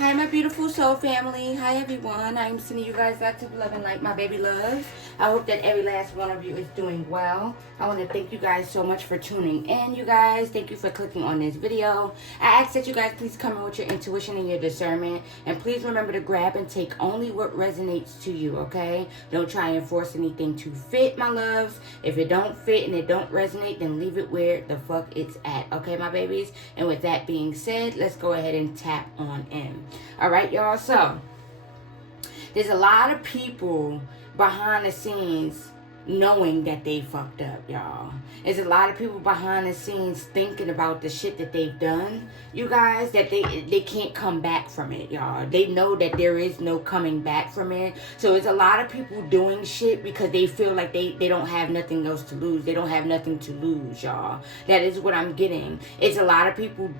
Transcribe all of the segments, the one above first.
Hi, my beautiful soul family. Hi, everyone. I'm sending you guys lots of love and light, my baby loves. I hope that every last one of you is doing well. I want to thank you guys so much for tuning in, you guys. Thank you for clicking on this video. I ask that you guys please come in with your intuition and your discernment. And please remember to grab and take only what resonates to you, okay? Don't try and force anything to fit, my loves. If it don't fit and it don't resonate, then leave it where the fuck it's at, okay, my babies? And with that being said, let's go ahead and tap on in. All right, y'all. So there's a lot of people behind the scenes knowing that they fucked up, y'all. There's a lot of people behind the scenes thinking about the shit that they've done, you guys, that they can't come back from it, y'all. They know that there is no coming back from it. So it's a lot of people doing shit because they feel like they don't have nothing else to lose. They don't have nothing to lose, y'all. That is what I'm getting. It's a lot of people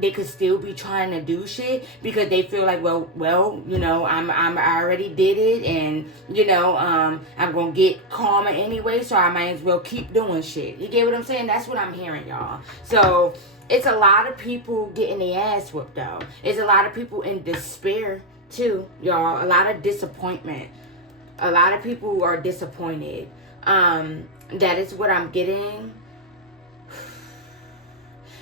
they could still be trying to do shit because they feel like, well, you know, I already did it, and you know, I'm gonna get karma anyway, so I might as well keep doing shit. You get what I'm saying? That's what I'm hearing, y'all. So it's a lot of people getting their ass whooped, though. It's a lot of people in despair too, y'all. A lot of disappointment. A lot of people are disappointed. That is what I'm getting.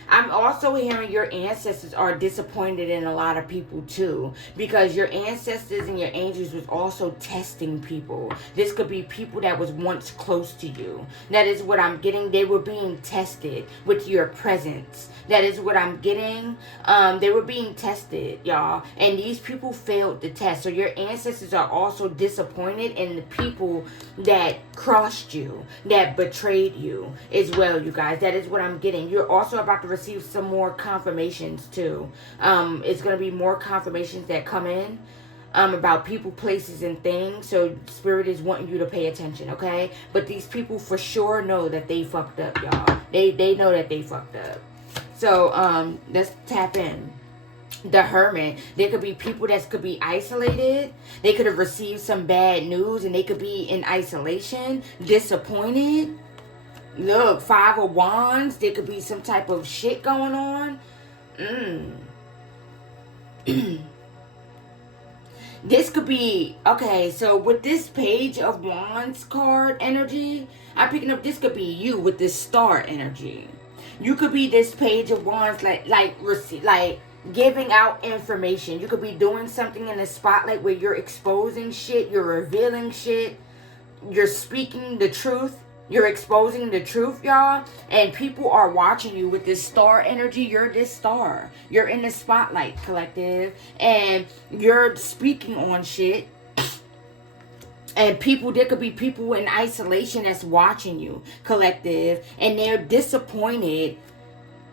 I'm also hearing your ancestors are disappointed in a lot of people too, because your ancestors and your angels was also testing people. This could be people that was once close to you. That is what I'm getting. They were being tested with your presence. That is what I'm getting. They were being tested, y'all, and these people failed the test. So your ancestors are also disappointed in the people that crossed you, that betrayed you as well, you guys. That is what I'm getting. You're also about to receive some more confirmations too. It's going to be more confirmations that come in about people, places, and things. So Spirit is wanting you to pay attention, okay? But these people for sure know that they fucked up, y'all. They know that they fucked up. So let's tap in. The Hermit. There could be people that could be isolated. They could have received some bad news and they could be in isolation, disappointed. Look, Five of Wands. There could be some type of shit going on. This could be, okay, so with this Page of Wands card energy, I'm picking up this could be you with this star energy. You could be this Page of Wands, like giving out information. You could be doing something in the spotlight where you're exposing shit, you're revealing shit, you're speaking the truth, you're exposing the truth, y'all, and people are watching you with this star energy. You're this star. You're in the spotlight, collective, and you're speaking on shit. And people, there could be people in isolation that's watching you, collective, and they're disappointed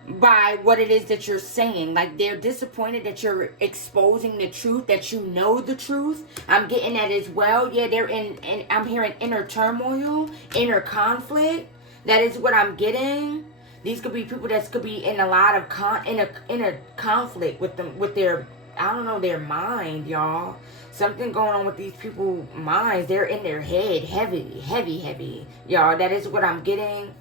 by what it is that you're saying. Like, they're disappointed that you're exposing the truth, that you know the truth. I'm getting that as well. Yeah, they're in I'm hearing inner turmoil, inner conflict. That is what I'm getting. These could be people that could be in a lot of inner conflict with them, with their, I don't know, their mind, y'all. Something going on with these people's minds. They're in their head, heavy, y'all. That is what I'm getting.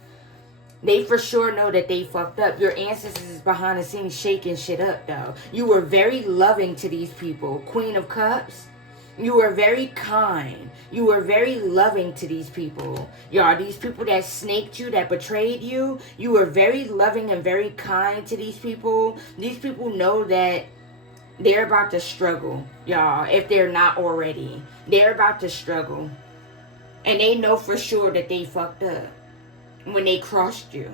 They for sure know that they fucked up. Your ancestors is behind the scenes shaking shit up, though. You were very loving to these people. Queen of Cups. You were very kind. You were very loving to these people. Y'all, these people that snaked you, that betrayed you, you were very loving and very kind to these people. These people know that they're about to struggle, y'all, if they're not already. They're about to struggle. And they know for sure that they fucked up when they crossed you.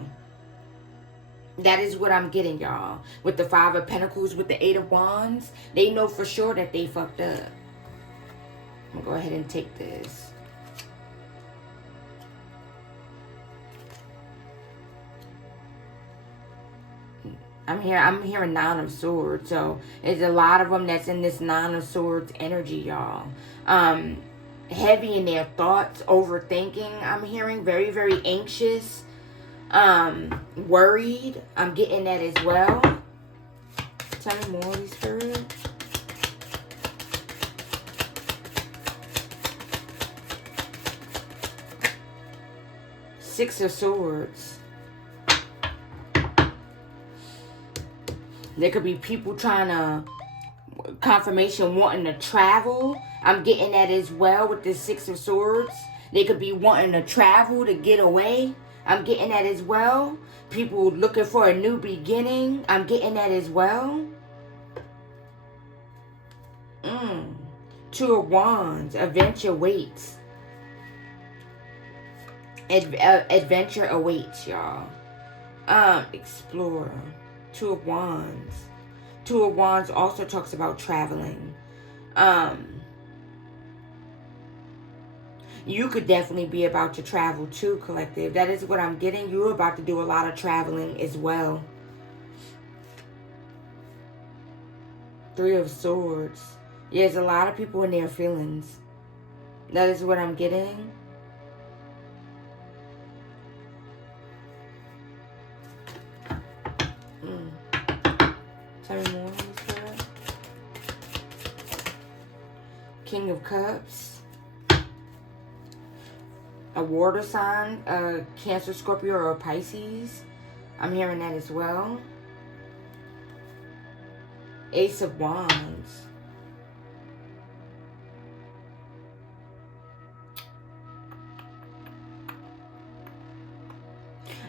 That is what I'm getting, y'all. With the Five of Pentacles, with the Eight of Wands, they know for sure that they fucked up. I'm gonna go ahead and take this. I'm hearing Nine of Swords. So there's a lot of them that's in this Nine of Swords energy, y'all. Heavy in their thoughts, overthinking. I'm hearing very, very anxious, worried. I'm getting that as well. Tell me more, these Spirit. Six of Swords. There could be people trying to confirmation wanting to travel. I'm getting that as well with the Six of Swords. They could be wanting to travel to get away. I'm getting that as well. People looking for a new beginning. I'm getting that as well. Two of Wands. Adventure waits. Adventure awaits, y'all. Explorer. Two of Wands. Two of Wands also talks about traveling. You could definitely be about to travel too, collective. That is what I'm getting. You're about to do a lot of traveling as well. Three of Swords. Yeah, there's a lot of people in their feelings. That is what I'm getting. Tell me more. King of Cups. A water sign, a Cancer, Scorpio, or a Pisces. I'm hearing that as well. Ace of Wands.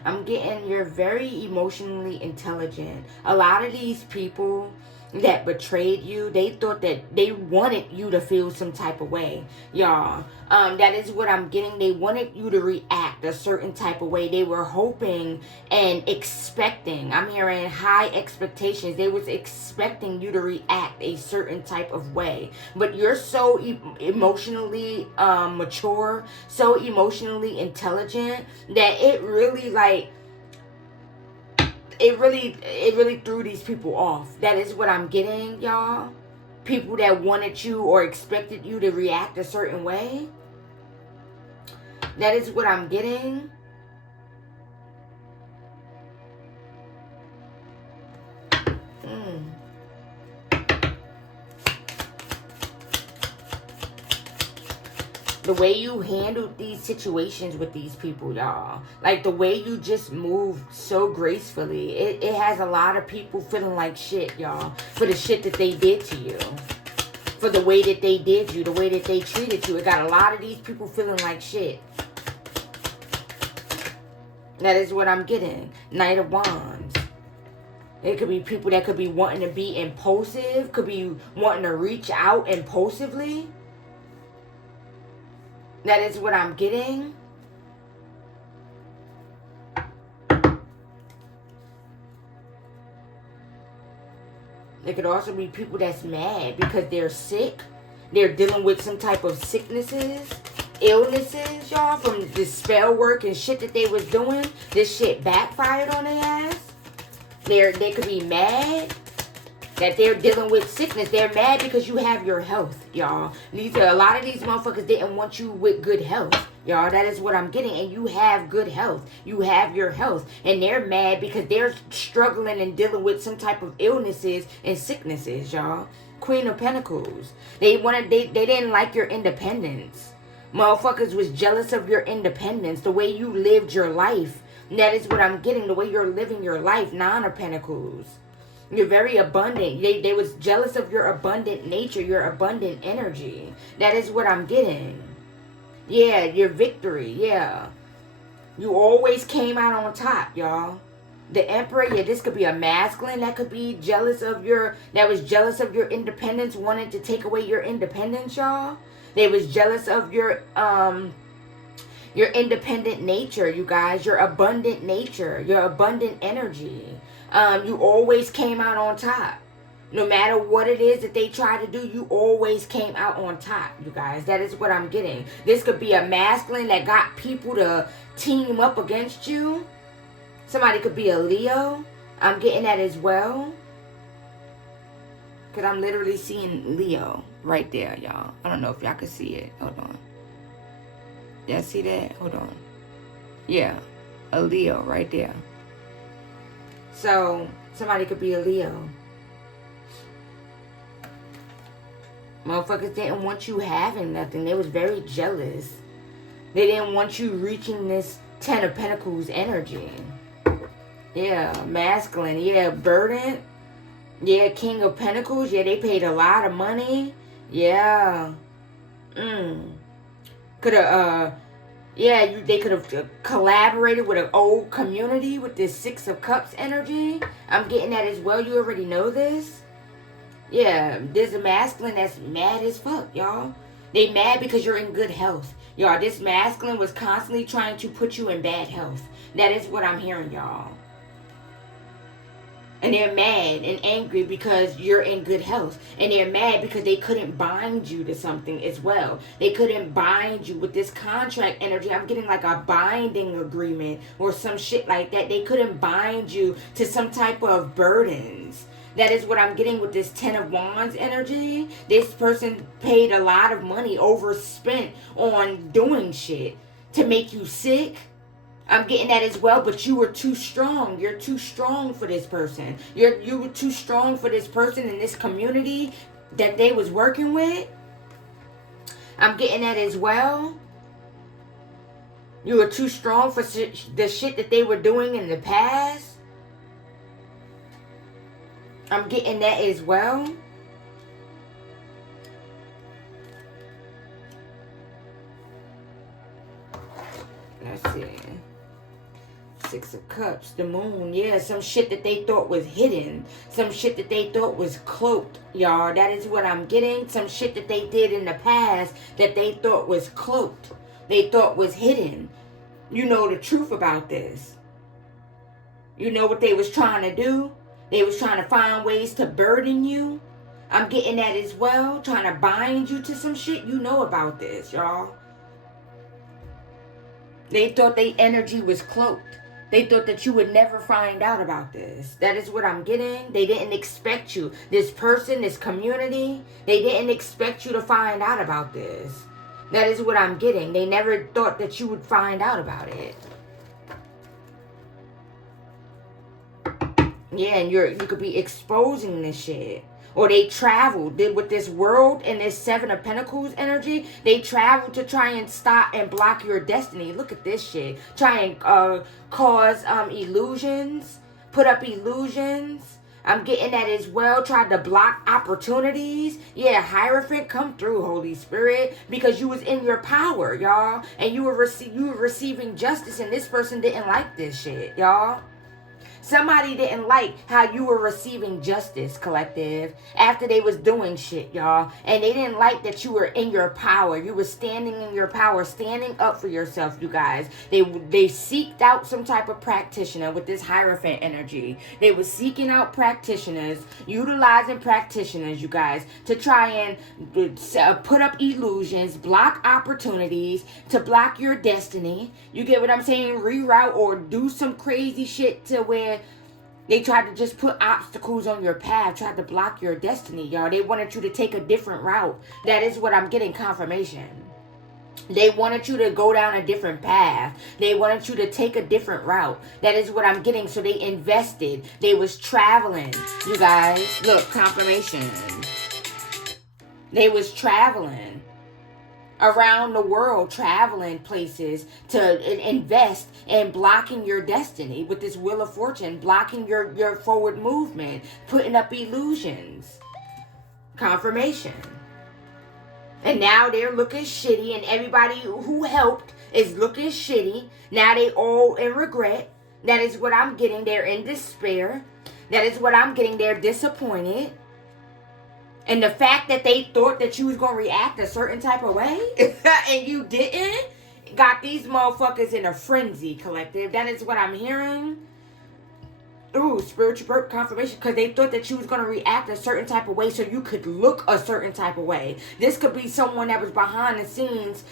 I'm getting you're very emotionally intelligent. A lot of these people that betrayed you, they thought that they wanted you to feel some type of way, y'all. That is what I'm getting. They wanted you to react a certain type of way. They were hoping and expecting. I'm hearing high expectations. They was expecting you to react a certain type of way. But you're so emotionally mature, so emotionally intelligent that it really like it really threw these people off. That is what I'm getting, y'all. People that wanted you or expected you to react a certain way. That is what I'm getting. The way you handled these situations with these people, y'all. Like the way you just moved so gracefully. It has a lot of people feeling like shit, y'all. For the shit that they did to you. For the way that they did you. The way that they treated you. It got a lot of these people feeling like shit. That is what I'm getting. Knight of Wands. It could be people that could be wanting to be impulsive. Could be wanting to reach out impulsively. That is what I'm getting. There could also be people that's mad because they're sick. They're dealing with some type of sicknesses, illnesses, y'all, from the spell work and shit that they was doing. This shit backfired on their ass. They could be mad that they're dealing with sickness. They're mad because you have your health, y'all. A lot of these motherfuckers didn't want you with good health, y'all. That is what I'm getting. And you have good health. You have your health. And they're mad because they're struggling and dealing with some type of illnesses and sicknesses, y'all. Queen of Pentacles. They didn't like your independence. Motherfuckers was jealous of your independence. The way you lived your life. And that is what I'm getting. The way you're living your life. Nine of Pentacles. You're very abundant. They was jealous of your abundant nature, your abundant energy. That is what I'm getting. Yeah, your victory. Yeah. You always came out on top, y'all. The Emperor, yeah, this could be a masculine that could be jealous of that was jealous of your independence, wanted to take away your independence, y'all. They was jealous of your independent nature, you guys, your abundant nature, your abundant energy. You always came out on top. No matter what it is that they try to do, you always came out on top, you guys. That is what I'm getting. This could be a masculine that got people to team up against you. Somebody could be a Leo. I'm getting that as well. Because I'm literally seeing Leo right there, y'all. I don't know if y'all can see it. Hold on. Y'all see that? Hold on. Yeah. A Leo right there. So, somebody could be a Leo. Motherfuckers didn't want you having nothing. They was very jealous. They didn't want you reaching this Ten of Pentacles energy. Yeah, masculine. Yeah, burden. Yeah, King of Pentacles. Yeah, they paid a lot of money. Yeah. Could have, yeah, they could have collaborated with an old community with this Six of Cups energy. I'm getting that as well. You already know this. Yeah, there's a masculine that's mad as fuck, y'all. They mad because you're in good health. Y'all, this masculine was constantly trying to put you in bad health. That is what I'm hearing, y'all. And they're mad and angry because you're in good health. And they're mad because they couldn't bind you to something as well. They couldn't bind you with this contract energy. I'm getting like a binding agreement or some shit like that. They couldn't bind you to some type of burdens. That is what I'm getting with this Ten of Wands energy. This person paid a lot of money, overspent on doing shit to make you sick. I'm getting that as well, but you were too strong. You're too strong for this person. You were too strong for this person in this community that they was working with. I'm getting that as well. You were too strong for the shit that they were doing in the past. I'm getting that as well. Let's see. Six of Cups, the Moon. Yeah, some shit that they thought was hidden. Some shit that they thought was cloaked, y'all. That is what I'm getting. Some shit that they did in the past that they thought was cloaked. They thought was hidden. You know the truth about this. You know what they was trying to do? They was trying to find ways to burden you. I'm getting that as well. Trying to bind you to some shit. You know about this, y'all. They thought their energy was cloaked. They thought that you would never find out about this. That is what I'm getting. They didn't expect you. This person, this community, they didn't expect you to find out about this. That is what I'm getting. They never thought that you would find out about it. Yeah, and you could be exposing this shit. Or they traveled with this World and this Seven of Pentacles energy. They traveled to try and stop and block your destiny. Look at this shit. Try and cause illusions. Put up illusions. I'm getting that as well. Tried to block opportunities. Yeah, Hierophant, come through, Holy Spirit. Because you was in your power, y'all. And you were receiving justice. And this person didn't like this shit, y'all. Somebody didn't like how you were receiving justice, collective, after they was doing shit, y'all. And they didn't like that you were in your power. You were standing in your power, standing up for yourself, you guys. They seeked out some type of practitioner with this Hierophant energy. They were seeking out practitioners, utilizing practitioners, you guys, to try and put up illusions, block opportunities, to block your destiny. You get what I'm saying? Reroute or do some crazy shit to where they tried to just put obstacles on your path, tried to block your destiny, y'all. They wanted you to take a different route. That is what I'm getting confirmation. They wanted you to go down a different path. They wanted you to take a different route. That is what I'm getting. So they invested. They was traveling, you guys. Look, confirmation. They was traveling around the world, traveling places to invest in blocking your destiny with this Wheel of Fortune, blocking your forward movement, putting up illusions. Confirmation. And now they're looking shitty, and everybody who helped is looking shitty. Now they all in regret. That is what I'm getting. They're in despair. That is what I'm getting. They're disappointed. And the fact that they thought that you was going to react a certain type of way and you didn't, got these motherfuckers in a frenzy, collective. That is what I'm hearing. Ooh, spiritual birth confirmation. Because they thought that you was going to react a certain type of way so you could look a certain type of way. This could be someone that was behind the scenes,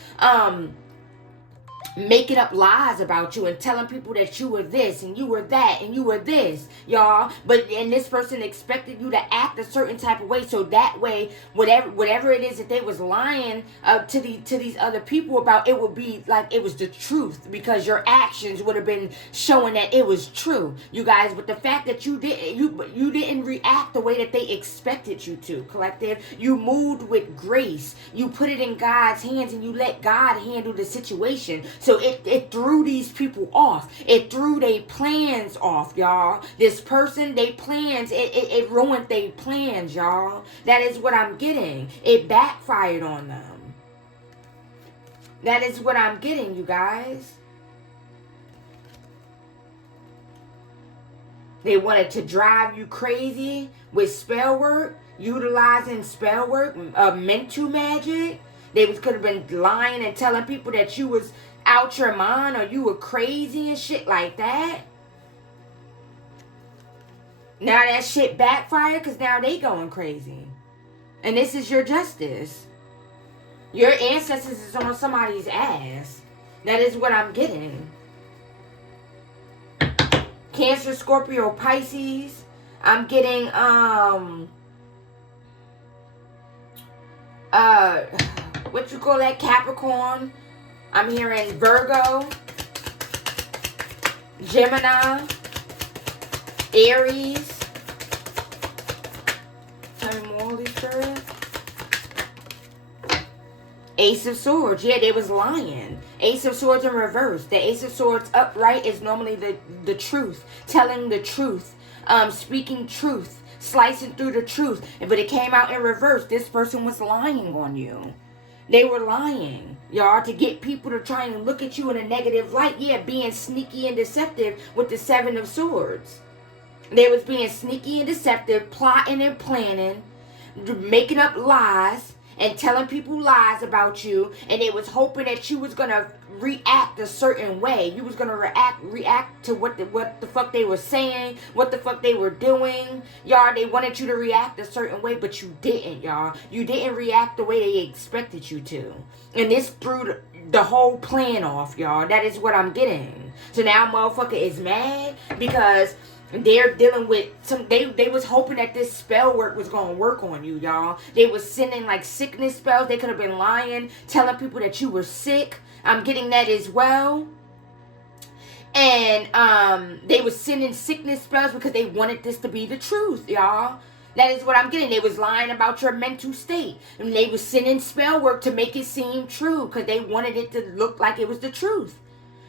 making up lies about you and telling people that you were this and you were that and you were this, y'all. And this person expected you to act a certain type of way, so that way whatever it is that they was lying to these other people about, it would be like it was the truth, because your actions would have been showing that it was true, you guys. But the fact that you didn't react the way that they expected you to, collective. You moved with grace. You put it in God's hands and you let God handle the situation. So it threw these people off. It threw their plans off, y'all. This person, they plans, it ruined their plans, y'all. That is what I'm getting. It backfired on them. That is what I'm getting, you guys. They wanted to drive you crazy with spell work, utilizing spell work, mental magic. They could have been lying and telling people that you was out your mind or you were crazy and shit like that. Now that shit backfired because now they going crazy. And this is your justice. Your ancestors is on somebody's ass. That is what I'm getting. Cancer, Scorpio, Pisces. I'm getting, what you call that? Capricorn. I'm hearing Virgo, Gemini, Aries. Tell me more, Holy Spirit. Ace of Swords. Yeah, they was lying. Ace of Swords in reverse. The Ace of Swords upright is normally the truth. Telling the truth. Speaking truth. Slicing through the truth. But it came out in reverse. This person was lying on you. They were lying, y'all, to get people to try and look at you in a negative light. Yeah, being sneaky and deceptive with the Seven of Swords. They was being sneaky and deceptive, plotting and planning, making up lies, and telling people lies about you, and they was hoping that you was gonna react a certain way. You was gonna react to what the fuck they were saying, what the fuck they were doing. Y'all, they wanted you to react a certain way, but you didn't, y'all. You didn't react the way they expected you to. And this threw the whole plan off, y'all. That is what I'm getting. So now motherfucker is mad because they're dealing with some, they was hoping that this spell work was going to work on you, y'all. They was sending like sickness spells. They could have been lying, telling people that you were sick. I'm getting that as well. And they was sending sickness spells because they wanted this to be the truth, y'all. That is what I'm getting. They was lying about your mental state. And they was sending spell work to make it seem true because they wanted it to look like it was the truth.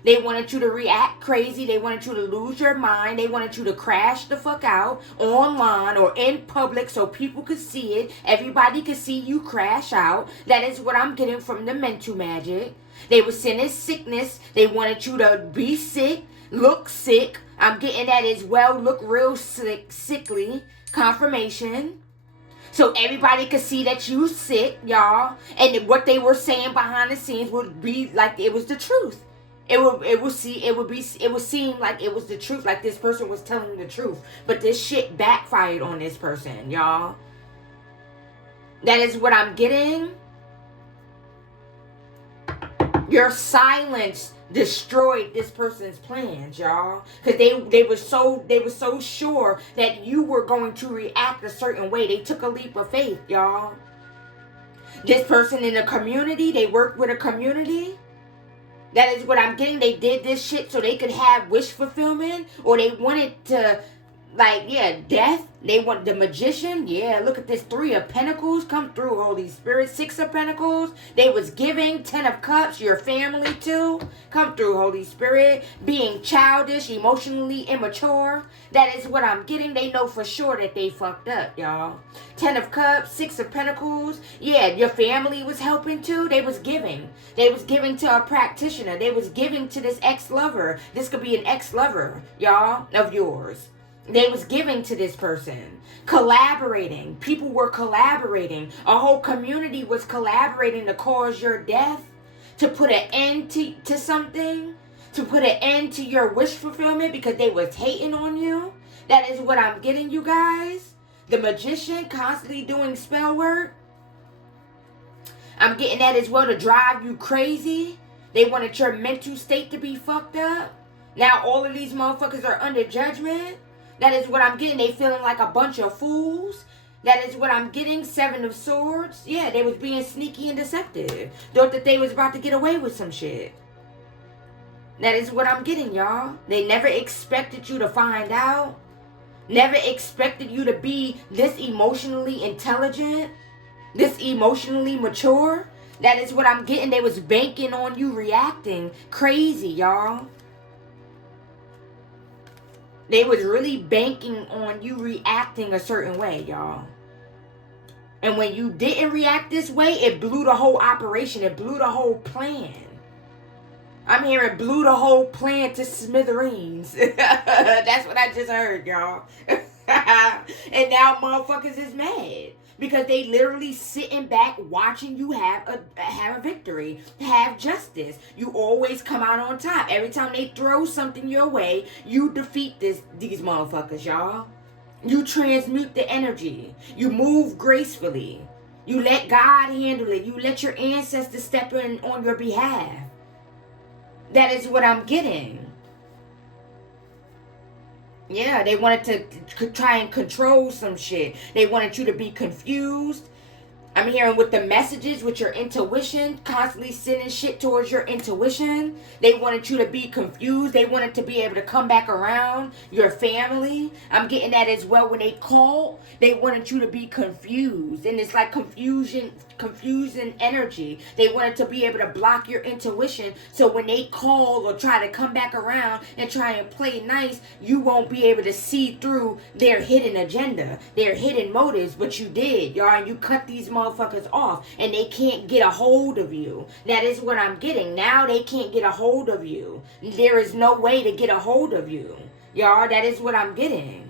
They wanted you to react crazy. They wanted you to lose your mind. They wanted you to crash the fuck out online or in public so people could see it. Everybody could see you crash out. That is what I'm getting from the mental magic. They were sending sickness. They wanted you to be sick, look sick. I'm getting that as well. Look real sick, sickly. Confirmation. So everybody could see that you sick, y'all. And what they were saying behind the scenes would be like it was the truth. It would seem like it was the truth, like this person was telling the truth. But this shit backfired on this person, y'all. That is what I'm getting. Your silence destroyed this person's plans, y'all. Because they were so sure that you were going to react a certain way. They took a leap of faith, y'all. This person in a community, they worked with a community. That is what I'm getting. They did this shit so they could have wish fulfillment. Or they wanted to, like, yeah, death. They want the magician. Yeah, look at this. 3 of Pentacles. Come through, Holy Spirit. 6 of Pentacles. They was giving. 10 of Cups. Your family, too. Come through, Holy Spirit. Being childish, emotionally immature. That is what I'm getting. They know for sure that they fucked up, y'all. 10 of Cups. 6 of Pentacles. Yeah, your family was helping, too. They was giving. They was giving to a practitioner. They was giving to this ex-lover. This could be an ex-lover, y'all, of yours. They was giving to this person. Collaborating. People were collaborating. A whole community was collaborating to cause your death. To put an end to something. To put an end to your wish fulfillment because they was hating on you. That is what I'm getting, you guys. The magician constantly doing spell work. I'm getting that as well to drive you crazy. They wanted your mental state to be fucked up. Now all of these motherfuckers are under judgment. That is what I'm getting. They feeling like a bunch of fools. That is what I'm getting. 7 of Swords. Yeah, they was being sneaky and deceptive. Thought that they was about to get away with some shit. That is what I'm getting, y'all. They never expected you to find out. Never expected you to be this emotionally intelligent. This emotionally mature. That is what I'm getting. They was banking on you reacting crazy, y'all. They was really banking on you reacting a certain way, y'all. And when you didn't react this way, it blew the whole operation. It blew the whole plan. I'm hearing blew the whole plan to smithereens. That's what I just heard, y'all. And now motherfuckers is mad. Because they literally sitting back watching you have a victory, have justice. You always come out on top. Every time they throw something your way, you defeat these motherfuckers, y'all. You transmute the energy. You move gracefully. You let God handle it. You let your ancestors step in on your behalf. That is what I'm getting. Yeah, they wanted to try and control some shit. They wanted you to be confused. I'm hearing with the messages, with your intuition, constantly sending shit towards your intuition. They wanted you to be confused. They wanted to be able to come back around your family. I'm getting that as well. When they call, they wanted you to be confused. And it's like confusing energy. They wanted to be able to block your intuition. So when they call or try to come back around and try and play nice, you won't be able to see through their hidden agenda, their hidden motives. But you did, y'all. And you cut these motherfuckers off and they can't get a hold of you. That is what I'm getting. Now they can't get a hold of you. There is no way to get a hold of you. Y'all, that is what I'm getting.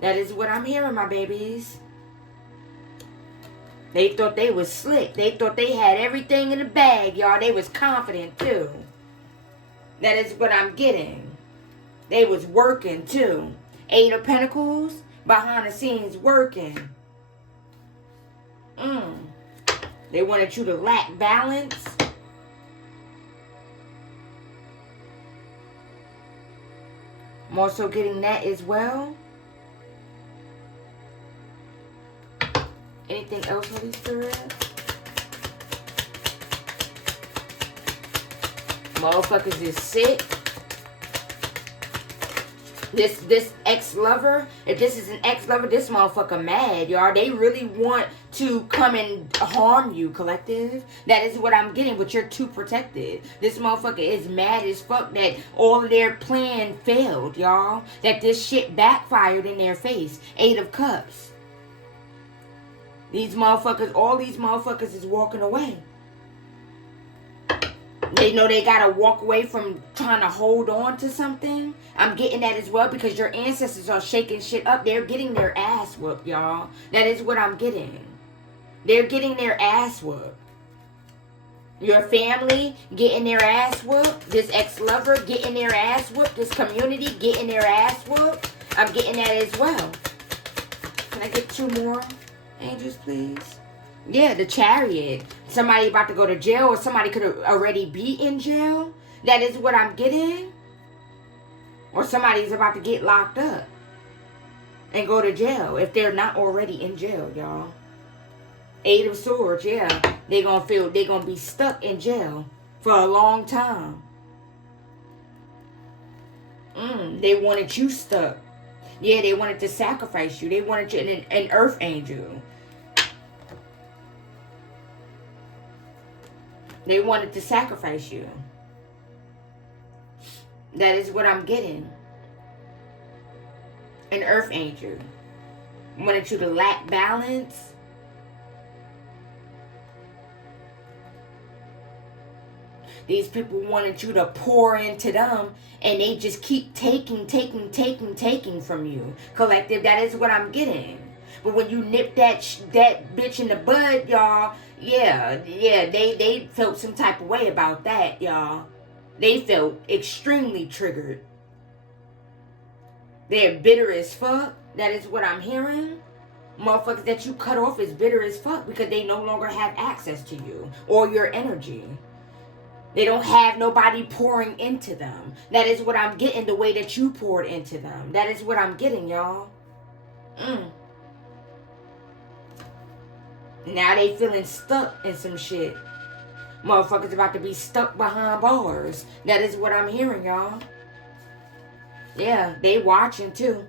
That is what I'm hearing, my babies. They thought they was slick. They thought they had everything in the bag, y'all. They was confident, too. That is what I'm getting. They was working, too. 8 of Pentacles, behind the scenes working. They wanted you to lack balance. I'm also getting that as well. Anything else, Holy Spirit? Motherfuckers is sick. This ex-lover, if this is an ex-lover, this motherfucker mad, y'all. They really want to come and harm you, collective. That is what I'm getting, but you're too protected. This motherfucker is mad as fuck that all of their plan failed, y'all. That this shit backfired in their face. 8 of Cups. These motherfuckers, all these motherfuckers is walking away. They know they gotta walk away from trying to hold on to something. I'm getting that as well because your ancestors are shaking shit up. They're getting their ass whooped, y'all. That is what I'm getting. They're getting their ass whooped. Your family getting their ass whooped. This ex-lover getting their ass whooped. This community getting their ass whooped. I'm getting that as well. Can I get 2 more? Angels, please. Yeah, the Chariot. Somebody about to go to jail, or somebody could already be in jail. That is what I'm getting. Or somebody's about to get locked up and go to jail if they're not already in jail, y'all. 8 of Swords, yeah. They're gonna be stuck in jail for a long time. They wanted you stuck. Yeah, they wanted to sacrifice you. They wanted you an earth angel. They wanted to sacrifice you. That is what I'm getting. An earth angel. Wanted you to lack balance. These people wanted you to pour into them, and they just keep taking from you. Collective, that is what I'm getting. But when you nip that bitch in the bud, y'all, yeah, they felt some type of way about that, y'all. They felt extremely triggered. They're bitter as fuck. That is what I'm hearing. Motherfuckers that you cut off is bitter as fuck because they no longer have access to you or your energy. They don't have nobody pouring into them. That is what I'm getting, the way that you poured into them. That is what I'm getting, y'all. Now they feeling stuck in some shit. Motherfuckers about to be stuck behind bars. That is what I'm hearing, y'all. Yeah, they watching too.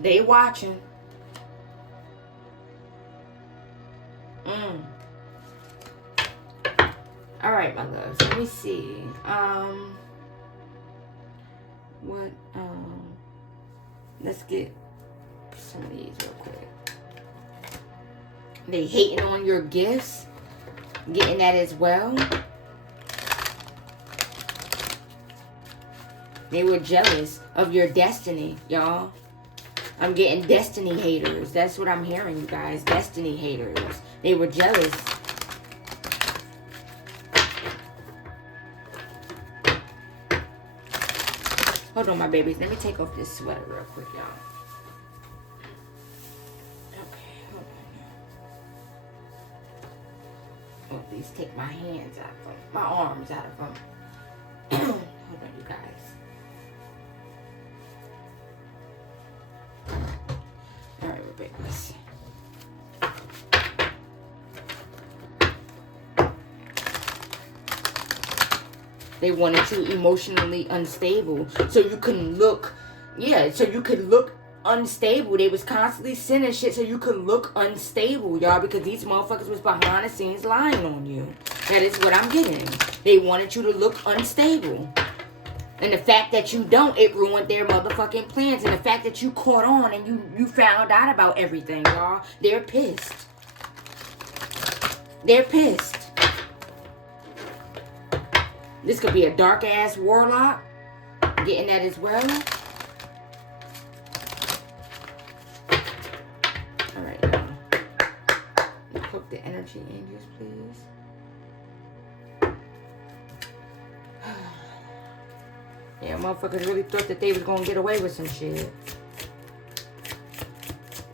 They watching. All right, my loves. Let me see. What? Let's get some of these real quick. They hating on your gifts. Getting that as well. They were jealous of your destiny, y'all. I'm getting destiny haters. That's what I'm hearing, you guys. Destiny haters. They were jealous. Hold on, my babies. Let me take off this sweater real quick, y'all. Okay, hold on. Oh, please take my hands out of them. My arms out of them. Hold on, you guys. All right, my babies. They wanted you emotionally unstable. So you can look, so you could look unstable. They was constantly sending shit so you could look unstable, y'all, because these motherfuckers was behind the scenes lying on you. That is what I'm getting. They wanted you to look unstable. And the fact that you don't, it ruined their motherfucking plans. And the fact that you caught on and you found out about everything, y'all, they're pissed. They're pissed. This could be a dark-ass warlock. Getting that as well. All right, now. Hook the energy angels, please. Yeah, motherfuckers really thought that they was going to get away with some shit.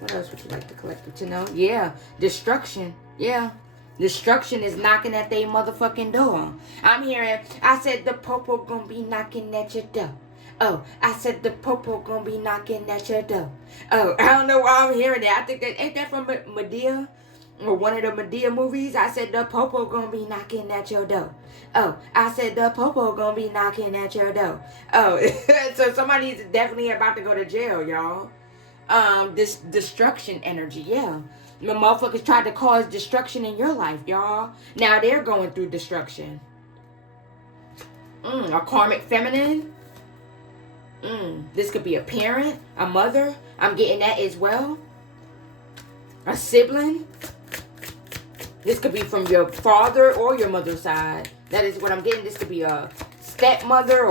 What else would you like the collective to know? Yeah, destruction. Yeah. Destruction is knocking at their motherfucking door. I'm hearing, I said the popo gonna be knocking at your door. Oh, I said the popo gonna be knocking at your door. Oh, I don't know why I'm hearing that. I think that, ain't that from Medea? Or one of the Medea movies? I said the popo gonna be knocking at your door. Oh, I said the popo gonna be knocking at your door. Oh, so somebody's definitely about to go to jail, y'all. This destruction energy, yeah. The motherfuckers tried to cause destruction in your life, y'all. Now they're going through destruction. A karmic feminine. This could be a parent, a mother. I'm getting that as well. A sibling. This could be from your father or your mother's side. That is what I'm getting. This could be a stepmother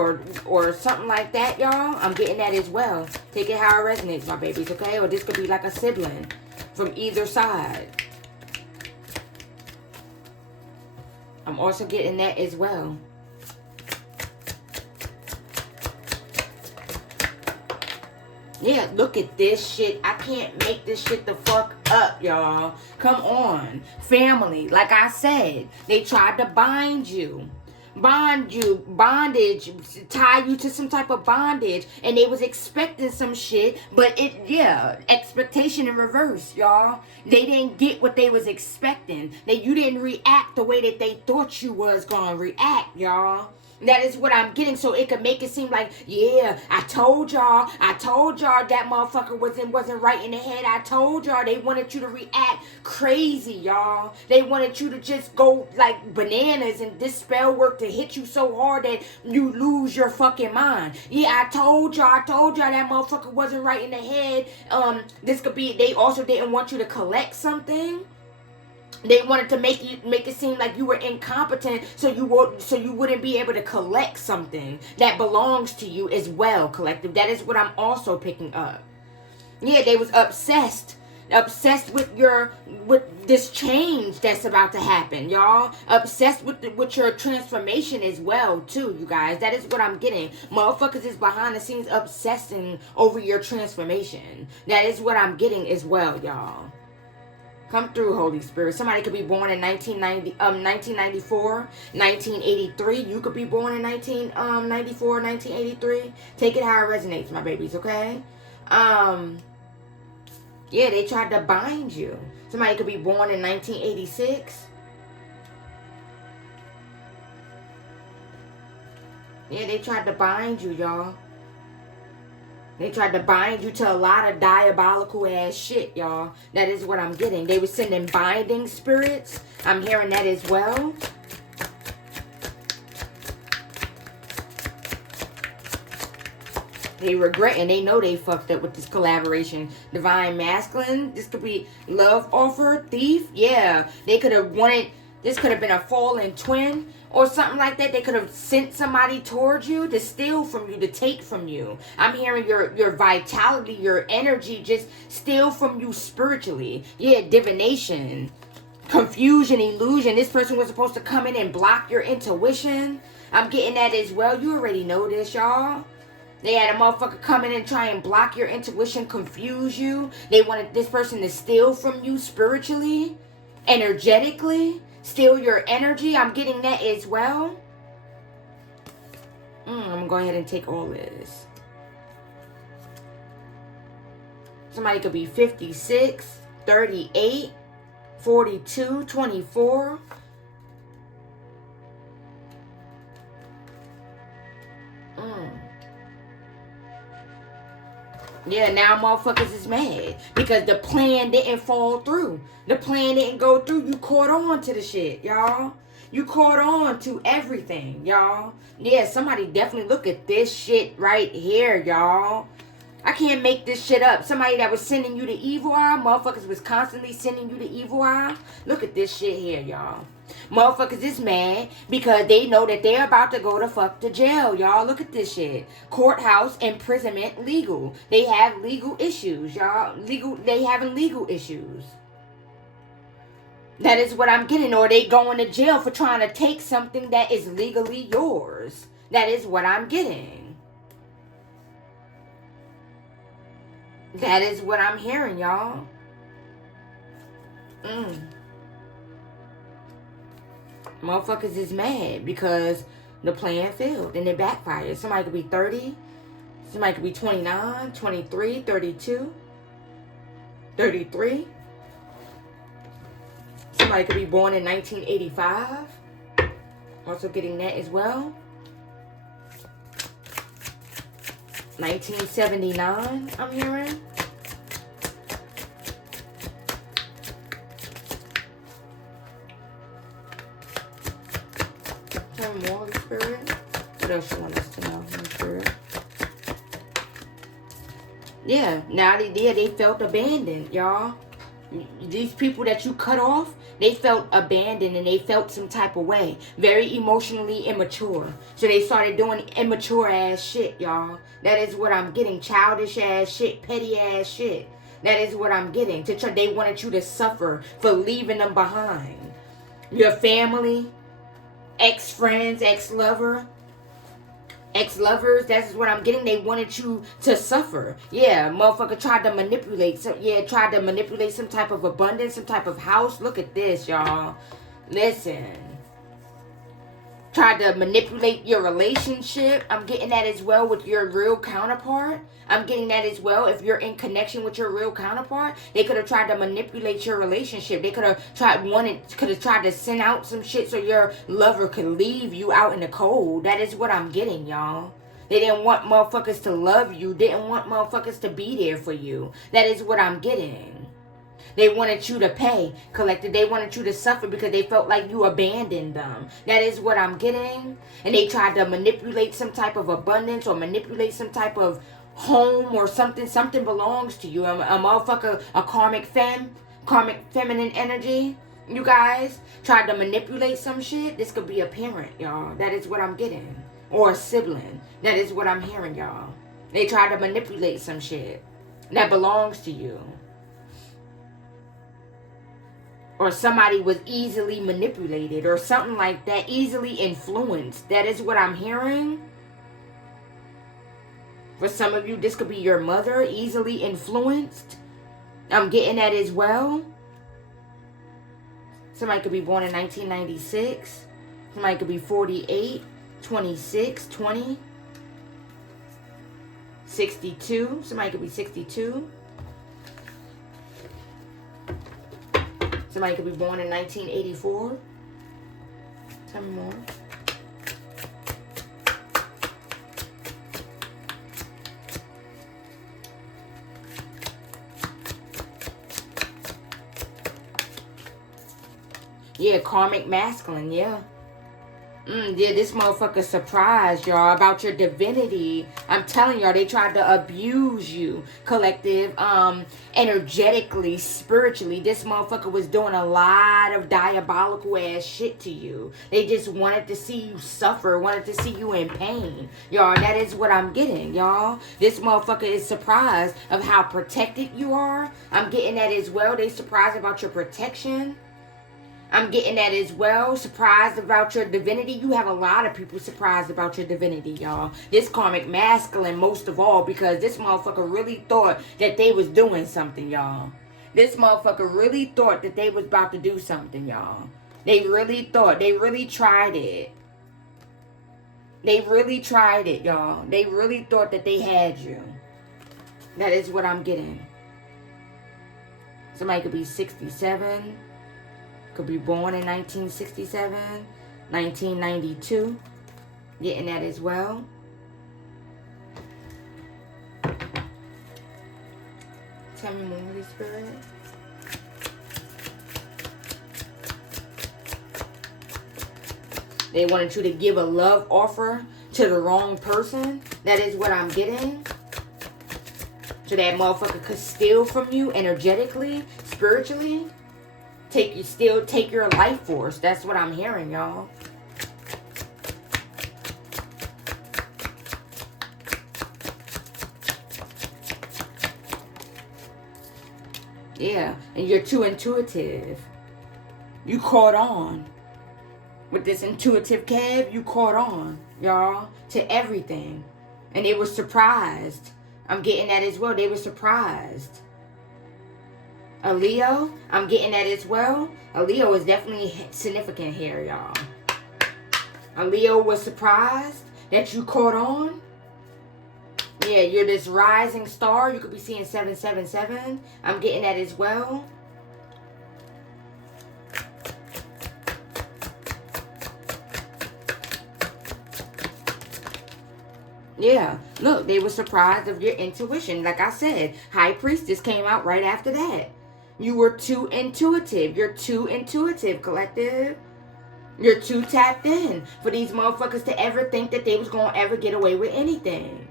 or something like that, y'all. I'm getting that as well. Take it how it resonates, my babies, okay? Or this could be like a sibling from either side. I'm also getting that as well. Yeah, look at this shit. I can't make this shit the fuck up, y'all. Come on. Family, like I said, they tried to bind you. Bondage, tie you to some type of bondage, and they was expecting some shit, but expectation in reverse, y'all. They didn't get what they was expecting. You didn't react the way that they thought you was gonna react, y'all. That is what I'm getting, so it could make it seem like, yeah, I told y'all that motherfucker wasn't right in the head. I told y'all. They wanted you to react crazy, y'all. They wanted you to just go like bananas, and this spell work to hit you so hard that you lose your fucking mind. Yeah, I told y'all that motherfucker wasn't right in the head. This could be, they also didn't want you to collect something. They wanted to make it seem like you were incompetent, so you wouldn't be able to collect something that belongs to you as well, collective. That is what I'm also picking up. Yeah, they was obsessed with this change that's about to happen, y'all. Obsessed with your transformation as well, too, you guys. That is what I'm getting. Motherfuckers is behind the scenes obsessing over your transformation. That is what I'm getting as well, y'all. Come through, Holy Spirit. Somebody could be born in 1994, 1983. You could be born in 1994, 1983. Take it how it resonates, my babies, okay? Yeah, they tried to bind you. Somebody could be born in 1986. Yeah, they tried to bind you, y'all. They tried to bind you to a lot of diabolical ass shit, y'all. That is what I'm getting. They were sending binding spirits. I'm hearing that as well. They regret and they know they fucked up with this collaboration. Divine Masculine. This could be love offer. Thief. Yeah. They could have wanted... This could have been a fallen twin or something like that. They could have sent somebody towards you to steal from you, to take from you. I'm hearing your vitality, your energy just steal from you spiritually. Yeah, divination, confusion, illusion. This person was supposed to come in and block your intuition. I'm getting that as well. You already know this, y'all. They had a motherfucker come in and try and block your intuition, confuse you. They wanted this person to steal from you spiritually, energetically. Steal your energy. I'm getting that as well. I'm going to go ahead and take all this. Somebody could be 56, 38, 42, 24. Yeah, now motherfuckers is mad because the plan didn't fall through. The plan didn't go through. You caught on to the shit, y'all. You caught on to everything, y'all. Yeah, somebody definitely look at this shit right here, y'all. I can't make this shit up. Somebody that was sending you the evil eye, motherfuckers was constantly sending you the evil eye. Look at this shit here, y'all. Motherfuckers is mad because they know that they're about to go to fuck to jail, y'all. Look at this shit. Courthouse, imprisonment, legal. They have legal issues, y'all. They having legal issues. That is what I'm getting. Or they going to jail for trying to take something that is legally yours. That is what I'm getting. That is what I'm hearing, y'all. Motherfuckers is mad because the plan failed and it backfired. Somebody could be 30. Somebody could be 29, 23, 32, 33. Somebody could be born in 1985. Also getting that as well. 1979, I'm hearing. More Spirit. What else you want us to know, Spirit? Yeah, now they felt abandoned, y'all. These people that you cut off, they felt abandoned and they felt some type of way. Very emotionally immature. So they started doing immature ass shit, y'all. That is what I'm getting. Childish ass shit, petty ass shit. That is what I'm getting. They wanted you to suffer for leaving them behind. Your family, ex-friends, ex-lover, ex-lovers, that's what I'm getting. They wanted you to suffer. Yeah, motherfucker tried to manipulate tried to manipulate some type of abundance, some type of house. Look at this, y'all. Listen. Tried to manipulate your relationship. I'm getting that as well with your real counterpart. I'm getting that as well. If you're in connection with your real counterpart, they could have tried to manipulate your relationship. They could have tried to send out some shit so your lover could leave you out in the cold. That is what I'm getting, y'all. They didn't want motherfuckers to love you. Didn't want motherfuckers to be there for you. That is what I'm getting. They wanted you to pay, collective. They wanted you to suffer because they felt like you abandoned them. That is what I'm getting. And they tried to manipulate some type of abundance or manipulate some type of home or something. Something belongs to you. A motherfucker, a karmic feminine energy. You guys tried to manipulate some shit. This could be a parent, y'all. That is what I'm getting. Or a sibling. That is what I'm hearing, y'all. They tried to manipulate some shit that belongs to you. Or somebody was easily manipulated or something like that, easily influenced. That is what I'm hearing. For some of you, this could be your mother, easily influenced. I'm getting that as well. Somebody could be born in 1996. Somebody could be 48, 26, 20, 62. Somebody could be 62. Somebody could be born in 1984. Tell me more. Yeah, karmic masculine, yeah. Yeah, this motherfucker surprised y'all about your divinity. I'm telling y'all, they tried to abuse you, collective, energetically, spiritually. This motherfucker was doing a lot of diabolical ass shit to you. They just wanted to see you suffer, wanted to see you in pain. Y'all, that is what I'm getting, y'all. This motherfucker is surprised of how protected you are. I'm getting that as well. They surprised about your protection. I'm getting that as well. Surprised about your divinity. You have a lot of people surprised about your divinity, y'all. This karmic masculine, most of all, because this motherfucker really thought that they was doing something, y'all. This motherfucker really thought that they was about to do something, y'all. They really thought. They really tried it. They really tried it, y'all. They really thought that they had you. That is what I'm getting. Somebody could be 67. Could be born in 1967, 1992. Getting that as well. Tell me more, Holy Spirit. They wanted you to give a love offer to the wrong person. That is what I'm getting. So that motherfucker could steal from you energetically, spiritually. Take your life force. That's what I'm hearing, y'all. Yeah, and you're too intuitive. You caught on. With this intuitive cab, you caught on, y'all, to everything. And they were surprised. I'm getting that as well. They were surprised. A Leo, I'm getting that as well. A Leo is definitely significant here, y'all. A Leo was surprised that you caught on. Yeah, you're this rising star. You could be seeing 777. I'm getting that as well. Yeah, look, they were surprised of your intuition. Like I said, High Priestess came out right after that. You were too intuitive. You're too intuitive, collective. You're too tapped in for these motherfuckers to ever think that they was going to ever get away with anything.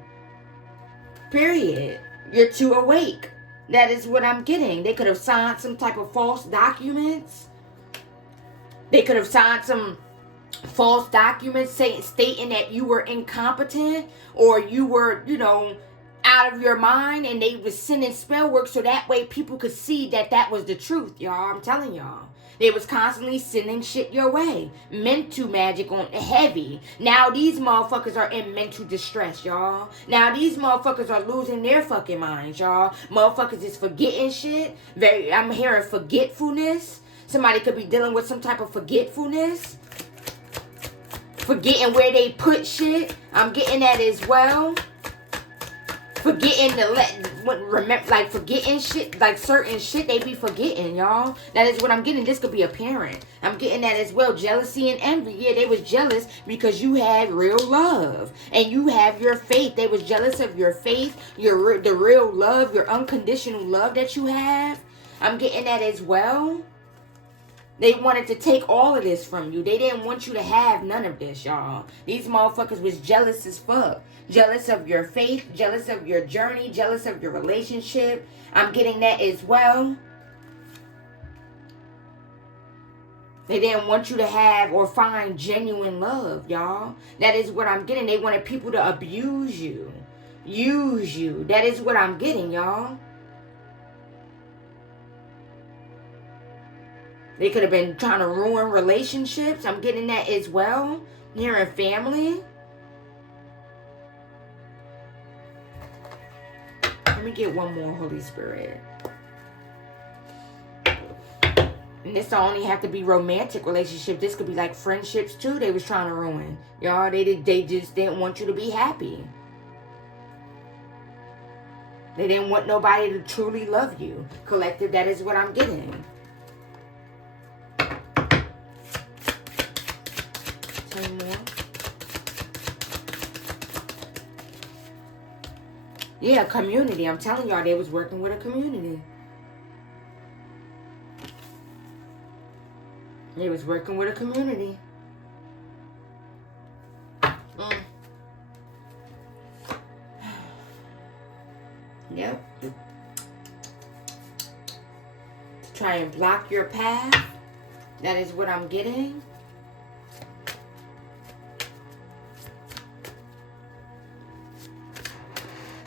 Period. You're too awake. That is what I'm getting. They could have signed some type of false documents. They could have signed some false documents stating that you were incompetent or you were, out of your mind, and they was sending spell work so that way people could see that that was the truth, y'all. I'm telling y'all. They was constantly sending shit your way. Mental magic on heavy. Now these motherfuckers are in mental distress, y'all. Now these motherfuckers are losing their fucking minds, y'all. Motherfuckers is forgetting shit. I'm hearing forgetfulness. Somebody could be dealing with some type of forgetfulness. Forgetting where they put shit. I'm getting that as well. Forgetting forgetting shit, like certain shit they be forgetting, y'all. That is what I'm getting. This could be a parent. I'm getting that as well. Jealousy and envy. Yeah, they was jealous because you had real love and you have your faith. They was jealous of your faith, the real love, your unconditional love that you have. I'm getting that as well. They wanted to take all of this from you. They didn't want you to have none of this, y'all. These motherfuckers was jealous as fuck. Jealous of your faith, jealous of your journey, jealous of your relationship. I'm getting that as well. They didn't want you to have or find genuine love, y'all. That is what I'm getting. They wanted people to abuse you. Use you. That is what I'm getting, y'all. They could have been trying to ruin relationships. I'm getting that as well. Hearing family. Let me get one more, Holy Spirit. And this don't only have to be romantic relationship. This could be like friendships too. They was trying to ruin. Y'all, they just didn't want you to be happy. They didn't want nobody to truly love you. Collective, that is what I'm getting. More. Yeah, community. I'm telling y'all, they was working with a community. They was working with a community. Yep. To try and block your path. That is what I'm getting.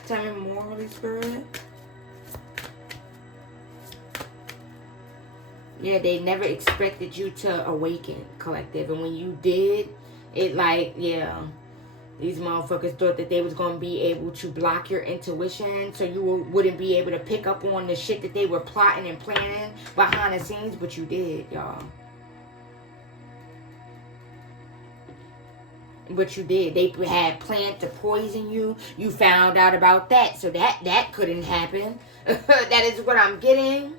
Tell me more, Holy Spirit. Yeah, they never expected you to awaken, collective. And when you did, it like, yeah, these motherfuckers thought that they was going to be able to block your intuition so you wouldn't be able to pick up on the shit that they were plotting and planning behind the scenes, but you did, y'all. But you did. They had planned to poison you. You found out about that, so that couldn't happen. That is what I'm getting.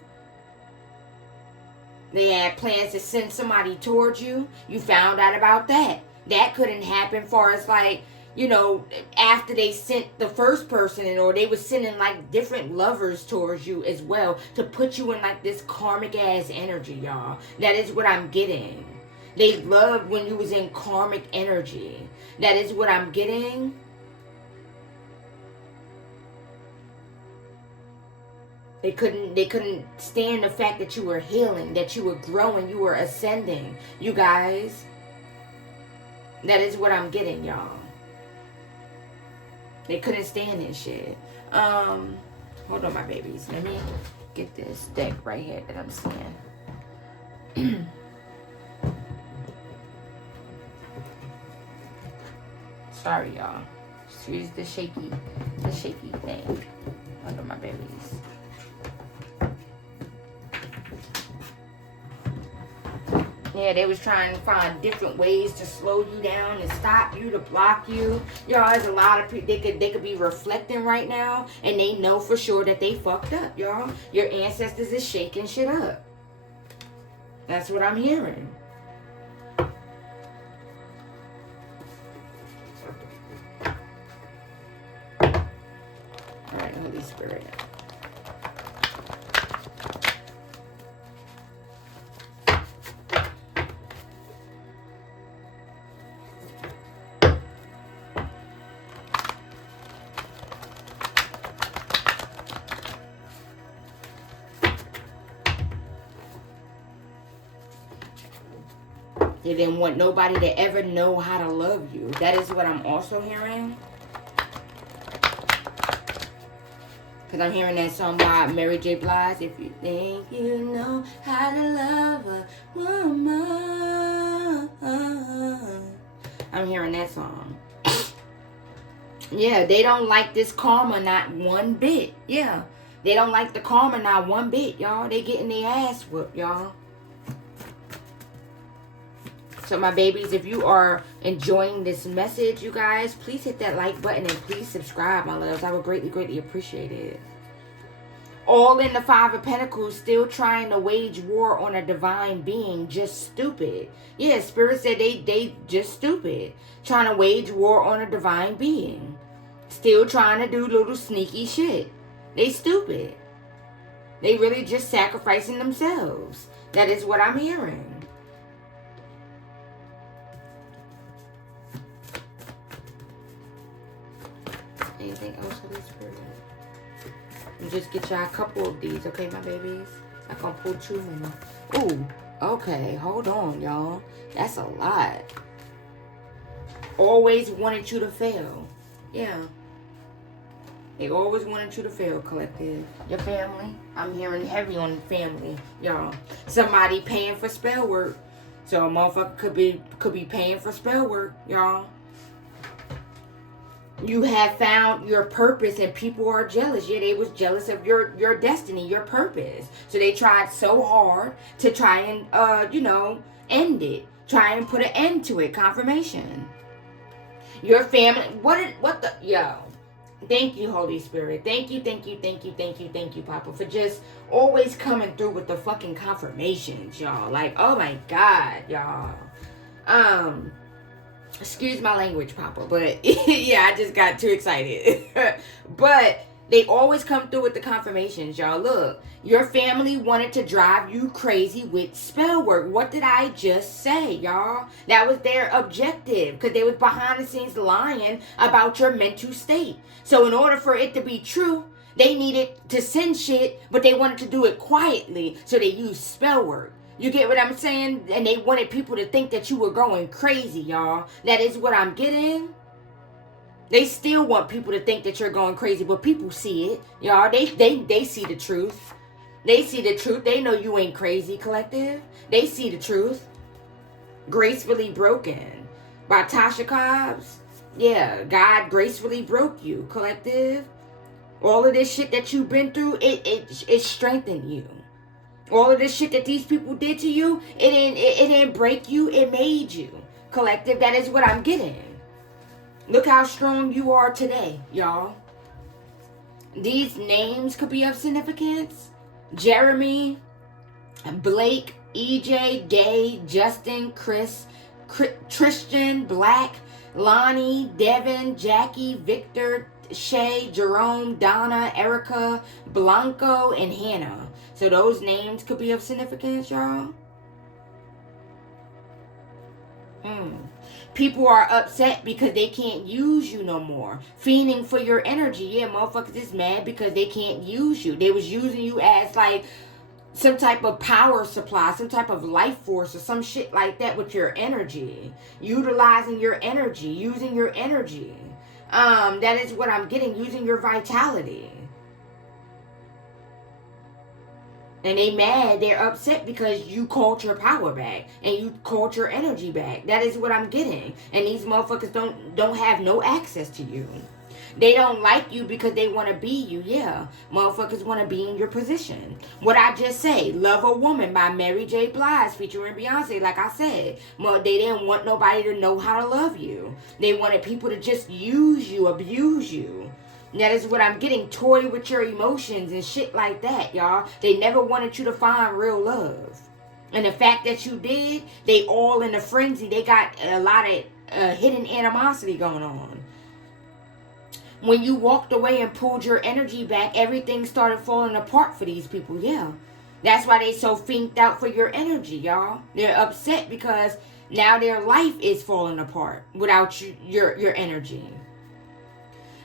They had plans to send somebody towards you. You found out about that. That couldn't happen for us, like, you know, after they sent the first person in, or they were sending like different lovers towards you as well to put you in like this karmic ass energy, y'all. That is what I'm getting. They loved when you was in karmic energy. That is what I'm getting. They couldn't stand the fact that you were healing, that you were growing, you were ascending. You guys. That is what I'm getting, y'all. They couldn't stand this shit. Hold on, my babies. Let me get this deck right here that I'm seeing. Sorry, y'all. Excuse the shaky thing. Hold on, my babies. Yeah, they was trying to find different ways to slow you down and stop you, to block you. Y'all, there's a lot of people, they could be reflecting right now, and they know for sure that they fucked up, y'all. Your ancestors is shaking shit up. That's what I'm hearing. All right, Holy Spirit. They didn't want nobody to ever know how to love you. That is what I'm also hearing. Because I'm hearing that song by Mary J. Blige. If you think you know how to love a woman. I'm hearing that song. Yeah, they don't like this karma not one bit. Yeah, they don't like the karma not one bit, y'all. They getting their ass whooped, y'all. So my babies, if you are enjoying this message, you guys, please hit that like button and please subscribe, my loves. I would greatly, greatly appreciate it. All in the Five of Pentacles, still trying to wage war on a divine being, just stupid. Yeah, Spirit said they just stupid. Trying to wage war on a divine being. Still trying to do little sneaky shit. They stupid. They really just sacrificing themselves. That is what I'm hearing. Anything else, Holy Spirit? And just get y'all a couple of these, okay, my babies? I'm gonna pull too many. Ooh, okay, hold on, y'all. That's a lot. Always wanted you to fail. Yeah. They always wanted you to fail, collective. Your family. I'm hearing heavy on family, y'all. Somebody paying for spell work. So a motherfucker could be paying for spell work, y'all. You have found your purpose and people are jealous. Yeah, they was jealous of your destiny, your purpose. So they tried so hard to try and, end it. Try and put an end to it. Confirmation. Your family, yo. Thank you, Holy Spirit. Thank you, Papa, for just always coming through with the fucking confirmations, y'all. Like, oh my God, y'all. Excuse my language, Papa, but yeah, I just got too excited. But They always come through with the confirmations, y'all. Look, your family wanted to drive you crazy with spell work. What did I just say, y'all? That was their objective, because they was behind the scenes lying about your mental state. So in order for it to be true, they needed to send shit, but they wanted to do it quietly, so they used spell work. You get what I'm saying? And they wanted people to think that you were going crazy, y'all. That is what I'm getting. They still want people to think that you're going crazy, but people see it, y'all. They see the truth. They see the truth. They know you ain't crazy, collective. They see the truth. Gracefully Broken by Tasha Cobbs. Yeah, God gracefully broke you, collective. All of this shit that you've been through, it strengthened you. All of this shit that these people did to you, it didn't break you, it made you, collective. That is what I'm getting. Look how strong you are today, y'all. These names could be of significance. Jeremy, Blake, EJ, Gay, Justin, Chris, Tristan, Black, Lonnie, Devin, Jackie, Victor, Shay, Jerome, Donna, Erica, Blanco, and Hannah. So those names could be of significance, y'all. People are upset because they can't use you no more. Fiending for your energy. Yeah, motherfuckers is mad because they can't use you. They was using you as like some type of power supply, some type of life force or some shit like that with your energy. Utilizing your energy, using your energy. That is what I'm getting, using your vitality. And they mad, they're upset because you called your power back and you called your energy back. That is what I'm getting. And these motherfuckers don't have no access to you. They don't like you because they want to be you. Yeah, motherfuckers want to be in your position. What I just say, Love a Woman by Mary J. Blige featuring Beyonce. Like I said, they didn't want nobody to know how to love you. They wanted people to just use you, abuse you. That is what I'm getting. Toy with your emotions and shit like that, y'all. They never wanted you to find real love. And the fact that you did, they all in a frenzy. They got a lot of hidden animosity going on. When you walked away and pulled your energy back, everything started falling apart for these people, yeah. That's why they so fiended out for your energy, y'all. They're upset because now their life is falling apart without your energy.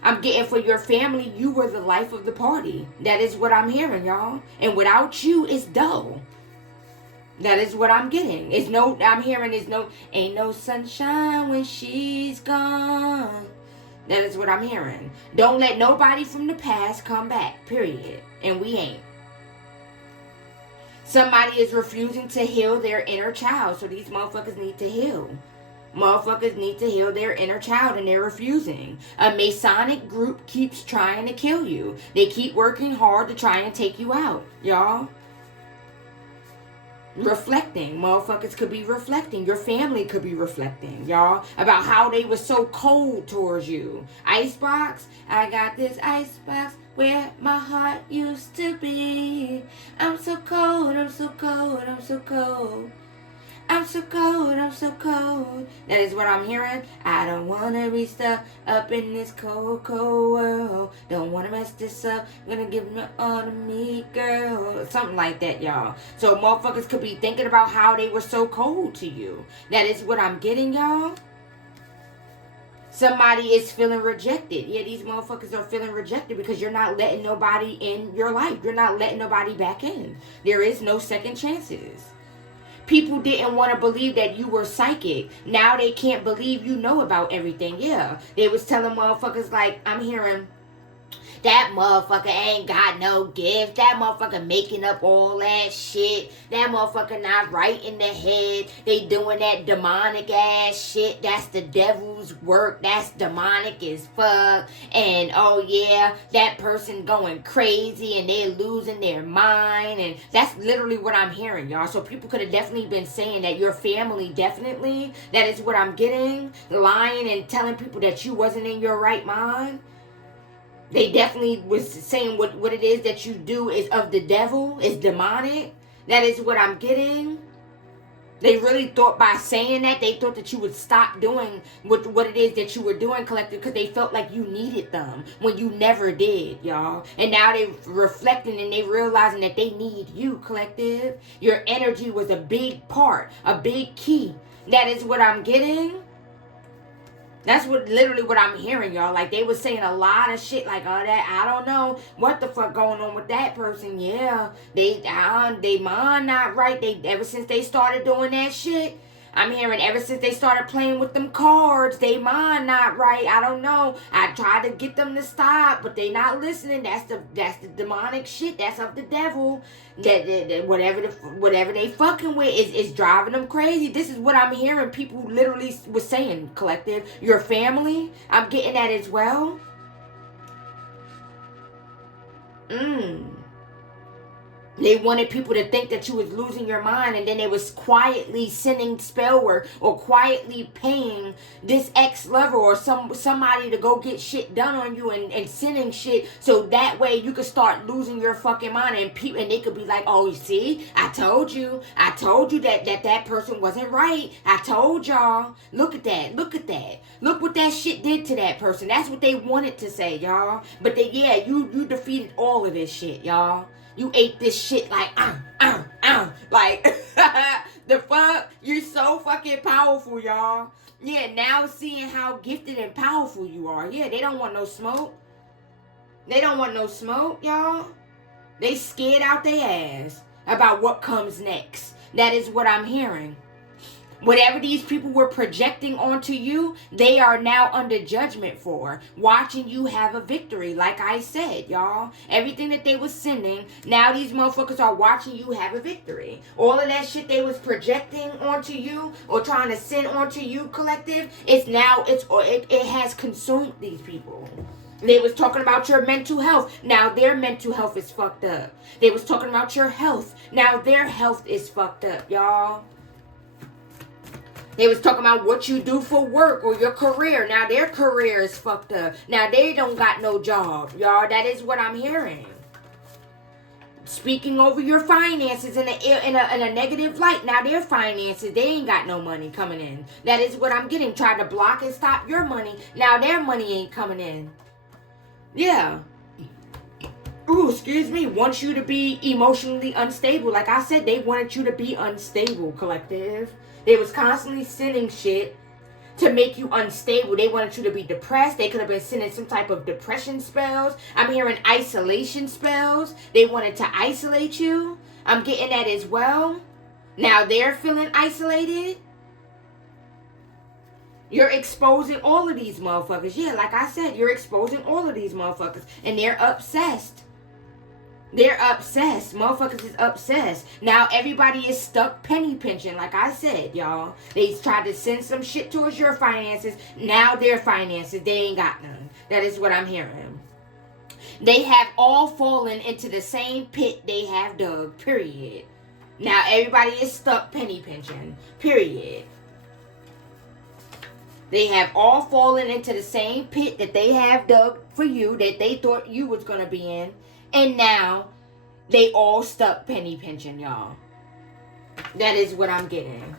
I'm getting for your family, you were the life of the party. That is what I'm hearing, y'all. And without you, it's dull. That is what I'm getting. Ain't no sunshine when she's gone. That is what I'm hearing. Don't let nobody from the past come back, period. And we ain't. Somebody is refusing to heal their inner child, so these motherfuckers need to heal. Motherfuckers need to heal their inner child and they're refusing. A Masonic group keeps trying to kill you. They keep working hard to try and take you out, y'all. Reflecting. Motherfuckers could be reflecting. Your family could be reflecting, y'all, about how they were so cold towards you. Icebox. I got this icebox where my heart used to be. I'm so cold, I'm so cold, I'm so cold. I'm so cold, I'm so cold. That is what I'm hearing. I don't want to be stuck up in this cold, cold world. Don't want to mess this up. Gonna give me all to me, girl. Something like that, y'all. So motherfuckers could be thinking about how they were so cold to you. That is what I'm getting, y'all. Somebody is feeling rejected. Yeah, these motherfuckers are feeling rejected because you're not letting nobody in your life. You're not letting nobody back in. There is no second chances. People didn't want to believe that you were psychic. Now they can't believe you know about everything. Yeah. They was telling motherfuckers like, I'm hearing, that motherfucker ain't got no gift. That motherfucker making up all that shit. That motherfucker not right in the head. They doing that demonic ass shit. That's the devil's work. That's demonic as fuck. And oh yeah, that person going crazy and they're losing their mind. And that's literally what I'm hearing, y'all. So people could have definitely been saying that your family definitely, that is what I'm getting, lying and telling people that you wasn't in your right mind. They definitely was saying what it is that you do is of the devil, is demonic. That is what I'm getting. They really thought by saying that, they thought that you would stop doing what it is that you were doing, collective, because they felt like you needed them when you never did, y'all. And now they're reflecting and they realizing that they need you, collective. Your energy was a big part, a big key. That is what I'm getting. That's literally what I'm hearing, y'all. Like, they was saying a lot of shit like, oh, that, I don't know what the fuck going on with that person. Yeah, they mind not right. Ever since they started doing that shit, I'm hearing ever since they started playing with them cards, they mind not right. I don't know. I tried to get them to stop, but they not listening. That's the demonic shit. That's of the devil. That whatever they fucking with is driving them crazy. This is what I'm hearing. People literally was saying, collective. Your family. I'm getting that as well. They wanted people to think that you was losing your mind, and then they was quietly sending spell work or quietly paying this ex-lover or somebody to go get shit done on you and sending shit so that way you could start losing your fucking mind, and they could be like, oh, you see, I told you that person wasn't right. I told y'all. Look at that. Look what that shit did to that person. That's what they wanted to say, y'all. But you defeated all of this shit, y'all. You ate this shit like, like, the fuck? You're so fucking powerful, y'all. Yeah, now seeing how gifted and powerful you are. Yeah, they don't want no smoke. They don't want no smoke, y'all. They scared out their ass about what comes next. That is what I'm hearing. Whatever these people were projecting onto you, they are now under judgment for. Watching you have a victory, like I said, y'all. Everything that they was sending, now these motherfuckers are watching you have a victory. All of that shit they was projecting onto you or trying to send onto you, collective, it has consumed these people. They was talking about your mental health. Now their mental health is fucked up. They was talking about your health. Now their health is fucked up, y'all. They was talking about what you do for work or your career. Now their career is fucked up. Now they don't got no job, y'all. That is what I'm hearing. Speaking over your finances in a negative light. Now their finances, they ain't got no money coming in. That is what I'm getting. Trying to block and stop your money. Now their money ain't coming in. Yeah. Ooh, excuse me. Wants you to be emotionally unstable. Like I said, they wanted you to be unstable, collective. They was constantly sending shit to make you unstable. They wanted you to be depressed. They could have been sending some type of depression spells. I'm hearing isolation spells. They wanted to isolate you. I'm getting that as well. Now they're feeling isolated. You're exposing all of these motherfuckers. Yeah, like I said, you're exposing all of these motherfuckers. And they're obsessed. They're obsessed. Motherfuckers is obsessed. Now everybody is stuck penny pinching. Like I said, y'all. They tried to send some shit towards your finances. Now their finances, they ain't got none. That is what I'm hearing. They have all fallen into the same pit they have dug. Period. Now everybody is stuck penny pinching. Period. They have all fallen into the same pit that they have dug for you, that they thought you was going to be in. And now, they all stuck penny pinching, y'all. That is what I'm getting.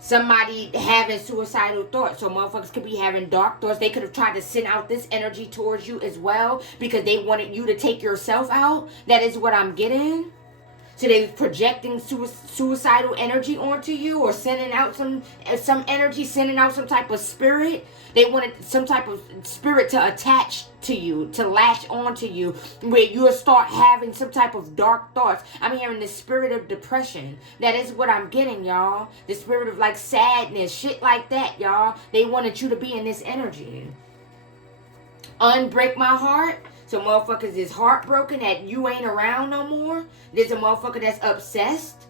Somebody having suicidal thoughts. So motherfuckers could be having dark thoughts. They could have tried to send out this energy towards you as well. Because they wanted you to take yourself out. That is what I'm getting. So they projecting suicidal energy onto you, or sending out some energy, sending out some type of spirit. They wanted some type of spirit to attach to you, to latch onto you, where you'll start having some type of dark thoughts. I'm hearing the spirit of depression. That is what I'm getting, y'all. The spirit of like sadness, shit like that, y'all. They wanted you to be in this energy. Unbreak my heart. So motherfuckers is heartbroken that you ain't around no more. There's a motherfucker that's obsessed.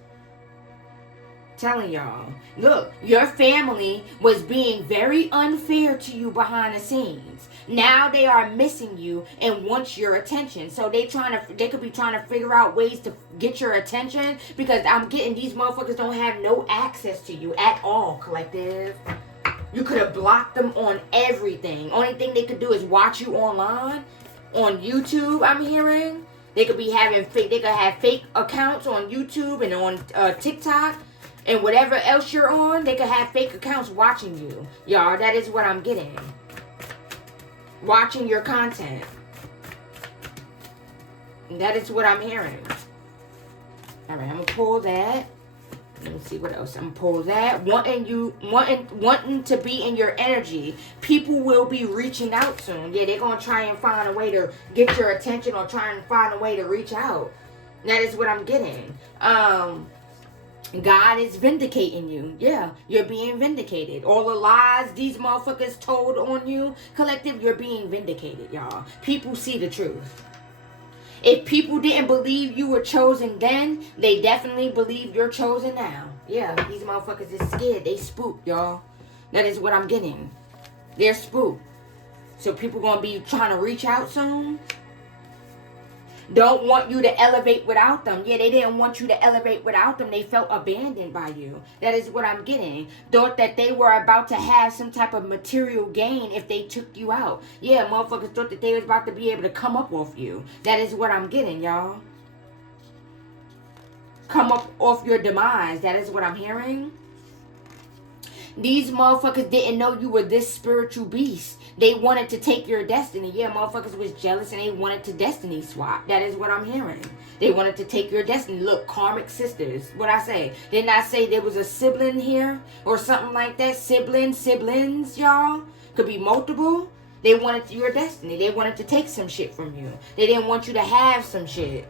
Telling y'all. Look, your family was being very unfair to you behind the scenes. Now they are missing you and want your attention. So they could be trying to figure out ways to get your attention. Because I'm getting these motherfuckers don't have no access to you at all, collective. You could have blocked them on everything. Only thing they could do is watch you online. On YouTube, I'm hearing. They could be having fake. They could have fake accounts on YouTube and on TikTok and whatever else you're on. They could have fake accounts watching you, y'all. That is what I'm getting. Watching your content. That is what I'm hearing. All right, I'm gonna pull that. Let me see what else. I'm gonna pull that. Wanting to be in your energy. People will be reaching out soon. Yeah, they're gonna try and find a way to get your attention or try and find a way to reach out. That is what I'm getting. God is vindicating you. Yeah, you're being vindicated. All the lies these motherfuckers told on you, collective, you're being vindicated, y'all. People see the truth. If people didn't believe you were chosen then, they definitely believe you're chosen now. Yeah, these motherfuckers is scared. They spooked, y'all. That is what I'm getting. They're spooked. So people gonna be trying to reach out soon. Don't want you to elevate without them. Yeah, they didn't want you to elevate without them. They felt abandoned by you. That is what I'm getting. Thought that they were about to have some type of material gain if they took you out. Yeah, motherfuckers thought that they was about to be able to come up off you. That is what I'm getting, y'all. Come up off your demise. That is what I'm hearing. These motherfuckers didn't know you were this spiritual beast. They wanted to take your destiny. Yeah, motherfuckers was jealous and they wanted to destiny swap. That is what I'm hearing. They wanted to take your destiny. Look, karmic sisters. What I say? Didn't I say there was a sibling here? Or something like that? Siblings, y'all? Could be multiple. They wanted your destiny. They wanted to take some shit from you. They didn't want you to have some shit.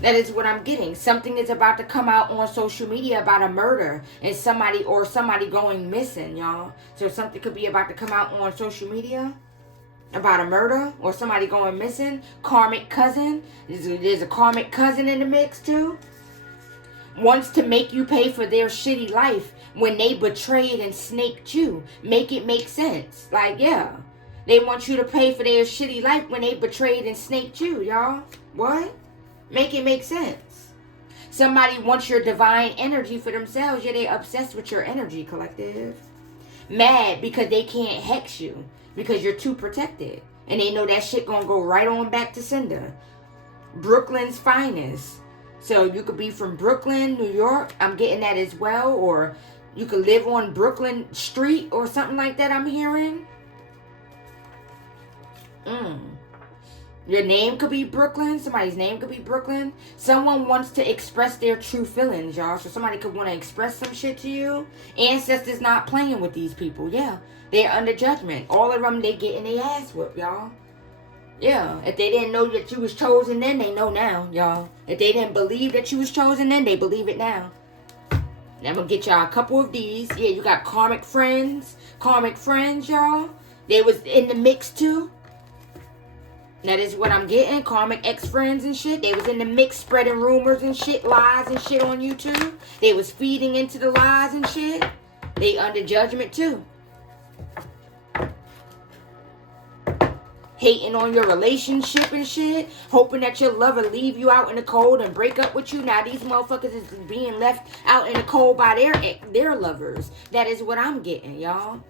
That is what I'm getting. Something is about to come out on social media about a murder and somebody going missing, y'all. So something could be about to come out on social media about a murder or somebody going missing. Karmic cousin. There's a karmic cousin in the mix too. Wants to make you pay for their shitty life when they betrayed and snaked you. Make it make sense. Like, yeah. They want you to pay for their shitty life when they betrayed and snaked you, y'all. What? Make it make sense. Somebody wants your divine energy for themselves. Yeah, they obsessed with your energy, collective. Mad because they can't hex you. Because you're too protected. And they know that shit gonna go right on back to sender. Brooklyn's finest. So you could be from Brooklyn, New York. I'm getting that as well. Or you could live on Brooklyn Street or something like that, I'm hearing. Your name could be Brooklyn. Somebody's name could be Brooklyn. Someone wants to express their true feelings, y'all. So somebody could want to express some shit to you. Ancestors not playing with these people. Yeah. They're under judgment. All of them, they getting their ass whooped, y'all. Yeah. If they didn't know that you was chosen then, they know now, y'all. If they didn't believe that you was chosen then, they believe it now. And I'm going to get y'all a couple of these. Yeah, you got karmic friends. Karmic friends, y'all. They was in the mix too. That is what I'm getting. Karmic ex-friends and shit. They was in the mix spreading rumors and shit. Lies and shit on YouTube. They was feeding into the lies and shit. They under judgment too. Hating on your relationship and shit. Hoping that your lover leave you out in the cold and break up with you. Now these motherfuckers is being left out in the cold by their lovers. That is what I'm getting, y'all.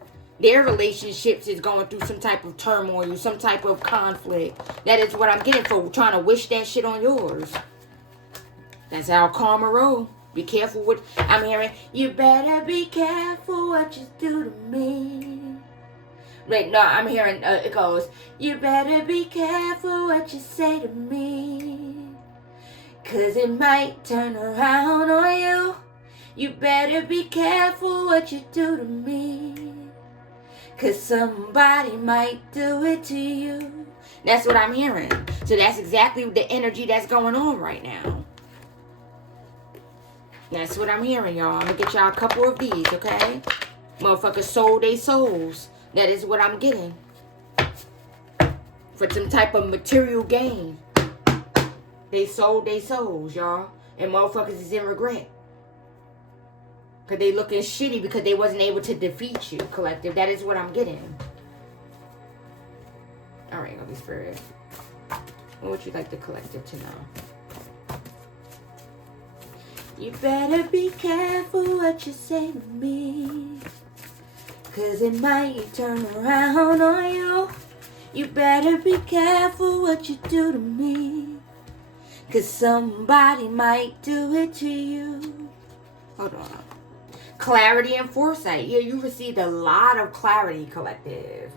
Their relationships is going through some type of turmoil, some type of conflict. That is what I'm getting for trying to wish that shit on yours. That's how karma roll. Be careful what I'm hearing. You better be careful what you do to me. Right, no, I'm hearing, it goes, you better be careful what you say to me. 'Cause it might turn around on you. You better be careful what you do to me. 'Cause somebody might do it to you. That's what I'm hearing. So that's exactly the energy that's going on right now. That's what I'm hearing, y'all. I'm going to get y'all a couple of these, okay? Motherfuckers sold their souls. That is what I'm getting. For some type of material gain. They sold their souls, y'all. And motherfuckers is in regret. Because they looking shitty because they wasn't able to defeat you, collective. That is what I'm getting. Alright, Holy Spirit. What would you like the collective to know? You better be careful what you say to me. 'Cause it might turn around on you. You better be careful what you do to me. 'Cause somebody might do it to you. Hold on. Clarity and foresight. Yeah, you received a lot of clarity, collective.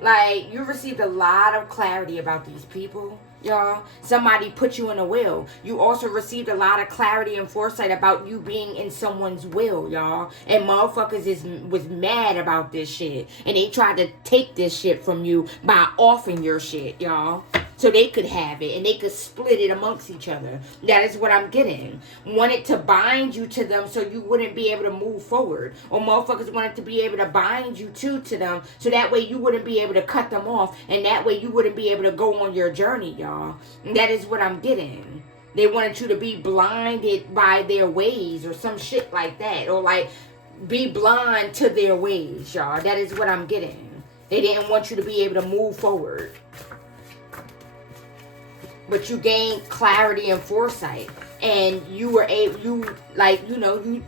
Like, you received a lot of clarity about these people, y'all. Somebody put you in a will. You also received a lot of clarity and foresight about you being in someone's will, y'all. And motherfuckers was mad about this shit. And they tried to take this shit from you by offering your shit, y'all. So they could have it and they could split it amongst each other. That is what I'm getting. Wanted to bind you to them so you wouldn't be able to move forward. Or motherfuckers wanted to be able to bind you to them so that way you wouldn't be able to cut them off. And that way you wouldn't be able to go on your journey, y'all. And that is what I'm getting. They wanted you to be blinded by their ways or some shit like that. Or like be blind to their ways, y'all. That is what I'm getting. They didn't want you to be able to move forward. But you gained clarity and foresight. And you were able, you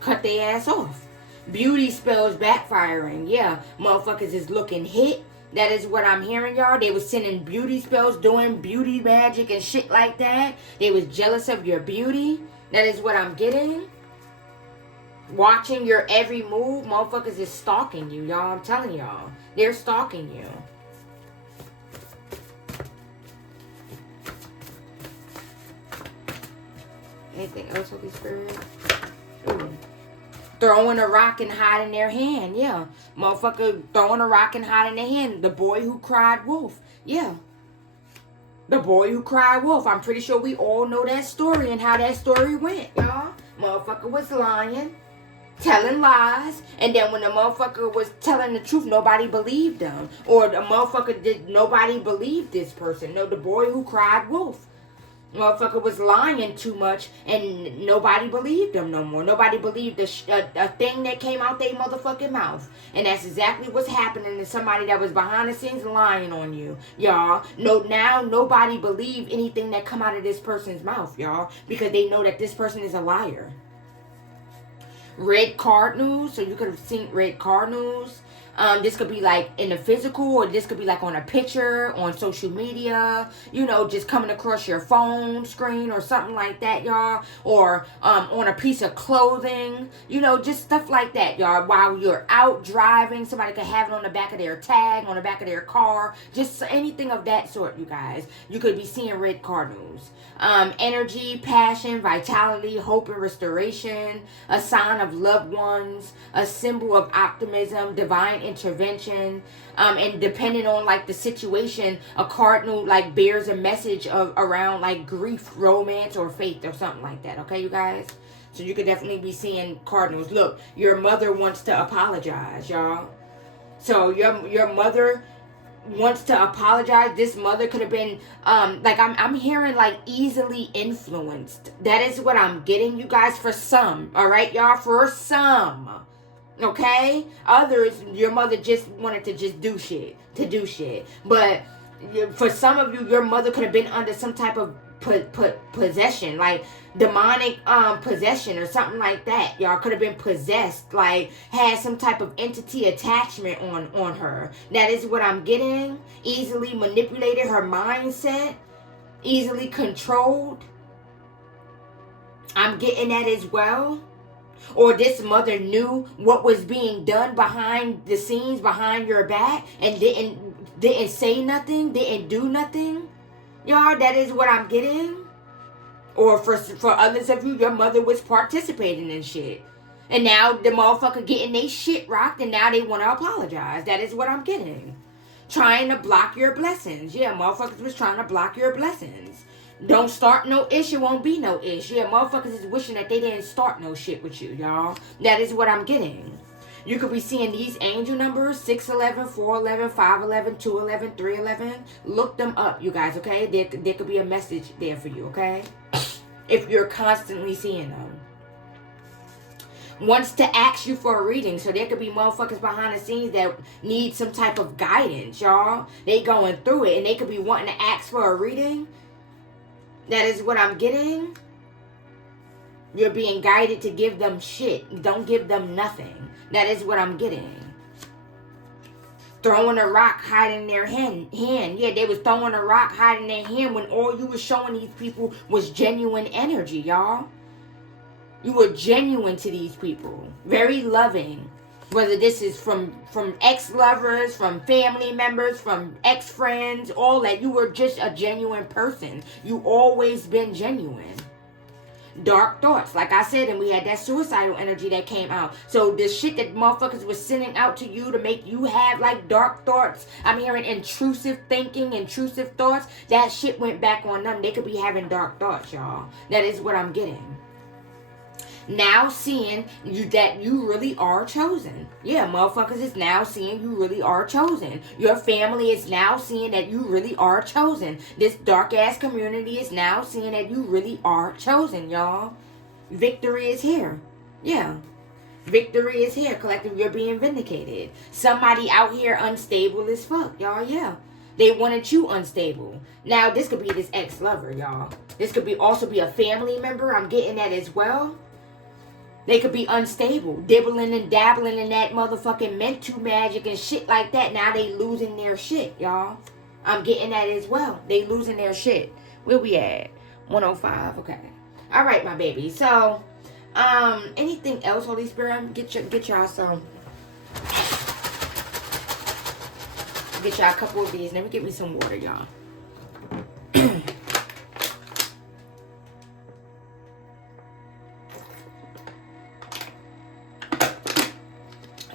cut their ass off. Beauty spells backfiring. Yeah, motherfuckers is looking hit. That is what I'm hearing, y'all. They was sending beauty spells, doing beauty magic and shit like that. They was jealous of your beauty. That is what I'm getting. Watching your every move. Motherfuckers is stalking you, y'all. I'm telling y'all. They're stalking you. Anything else, Holy Spirit? Ooh. Throwing a rock and hiding their hand. Yeah. Motherfucker throwing a rock and hiding their hand. The boy who cried wolf. Yeah. The boy who cried wolf. I'm pretty sure we all know that story and how that story went, y'all. Motherfucker was lying. Telling lies. And then when the motherfucker was telling the truth, nobody believed him. Or the motherfucker nobody believed this person. No, the boy who cried wolf. Motherfucker was lying too much and nobody believed him no more. Nobody believed a thing that came out their motherfucking mouth. And that's exactly what's happening to somebody that was behind the scenes lying on you, y'all. No, now nobody believe anything that come out of this person's mouth, y'all, because they know that this person is a liar. Red cardinals, so you could have seen red cardinals. This could be like in the physical, or this could be like on a picture on social media, you know, just coming across your phone screen or something like that, y'all. Or on a piece of clothing, you know, just stuff like that, y'all. While you're out driving, somebody could have it on the back of their tag, on the back of their car, just anything of that sort, you guys. You could be seeing red cardinals. Energy, passion, vitality, hope, and restoration, a sign of loved ones, a symbol of optimism, divine intervention, and depending on like the situation, a cardinal like bears a message of around like grief, romance, or faith, or something like that. Okay, you guys? So you could definitely be seeing cardinals. Look, your mother wants to apologize, y'all. So your mother wants to apologize. This mother could have been like I'm hearing like easily influenced. That is what I'm getting, you guys. For some, all right, y'all. For some, okay. Others, your mother just wanted to just do shit But for some of you, your mother could have been under some type of possession, like demonic possession or something like that. Y'all could have been possessed, like had some type of entity attachment on her. That is what I'm getting. Easily manipulated her mindset, easily controlled. I'm getting that as well. Or this mother knew what was being done behind the scenes, behind your back, and didn't say nothing, didn't do nothing. Y'all, that is what I'm getting. Or for others of you, your mother was participating in shit. And now the motherfucker getting they shit rocked, and now they want to apologize. That is what I'm getting. Trying to block your blessings. Yeah, motherfuckers was trying to block your blessings. Don't start no ish, it won't be no ish. Yeah, motherfuckers is wishing that they didn't start no shit with you, y'all. That is what I'm getting. You could be seeing these angel numbers, 611, 411, 511, 211, 311. Look them up, you guys, okay? There could be a message there for you, okay? If you're constantly seeing them. Wants to ask you for a reading. So there could be motherfuckers behind the scenes that need some type of guidance, y'all. They going through it, and they could be wanting to ask for a reading. That is what I'm getting. You're being guided to give them shit. Don't give them nothing. That is what I'm getting. throwing a rock, hiding their hand. Yeah, they was throwing a rock, hiding their hand when all you was showing these people was genuine energy, y'all. You were genuine to these people. Very loving. Whether this is from ex-lovers, from family members, from ex-friends, all that. You were just a genuine person. You always been genuine. Dark thoughts, like I said, and we had that suicidal energy that came out. So the shit that motherfuckers was sending out to you to make you have like dark thoughts, I'm hearing intrusive thinking, intrusive thoughts, that shit went back on them. They could be having dark thoughts, y'all. That is what I'm getting. Now seeing you that you really are chosen. Yeah, motherfuckers is now seeing you really are chosen. Your family is now seeing that you really are chosen. This dark ass community is now seeing that you really are chosen, y'all. Victory is here. Yeah. Victory is here. Collective, you're being vindicated. Somebody out here unstable as fuck, y'all. Yeah. They wanted you unstable. Now, this could be this ex-lover, y'all. This could be also be a family member. I'm getting that as well. They could be unstable, dibbling and dabbling in that motherfucking mental magic and shit like that. Now they losing their shit, y'all. I'm getting that as well. They losing their shit. Where we at? 105. Okay. All right, my baby. So, anything else, Holy Spirit? Get y'all some. Get y'all a couple of these. Let me get me some water, y'all.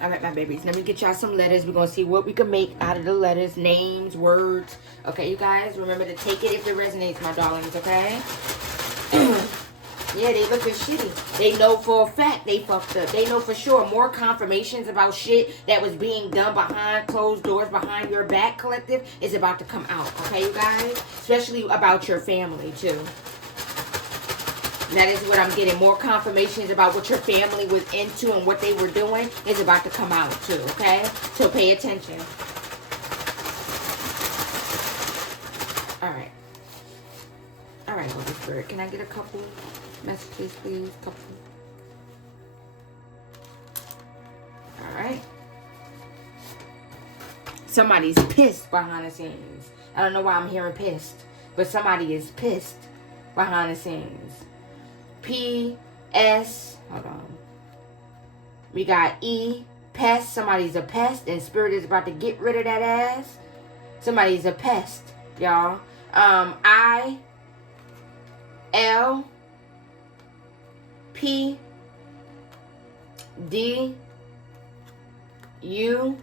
All right, my babies. Let me get y'all some letters. We're going to see what we can make out of the letters. Names, words. Okay, you guys. Remember to take it if it resonates, my darlings, okay? Yeah, they looking shitty. They know for a fact they fucked up. They know for sure more confirmations about shit that was being done behind closed doors, behind your back, collective, is about to come out. Okay, you guys? Especially about your family, too. That is what I'm getting. More confirmations about what your family was into and what they were doing is about to come out too, okay? So pay attention. Alright. Alright, Holy Spirit. Can I get a couple messages, please? Couple. Alright. Somebody's pissed behind the scenes. I don't know why I'm hearing pissed, but somebody is pissed behind the scenes. P-S, hold on. We got E, pest. Somebody's a pest, and Spirit is about to get rid of that ass. Somebody's a pest, y'all. I, L, P, D, U.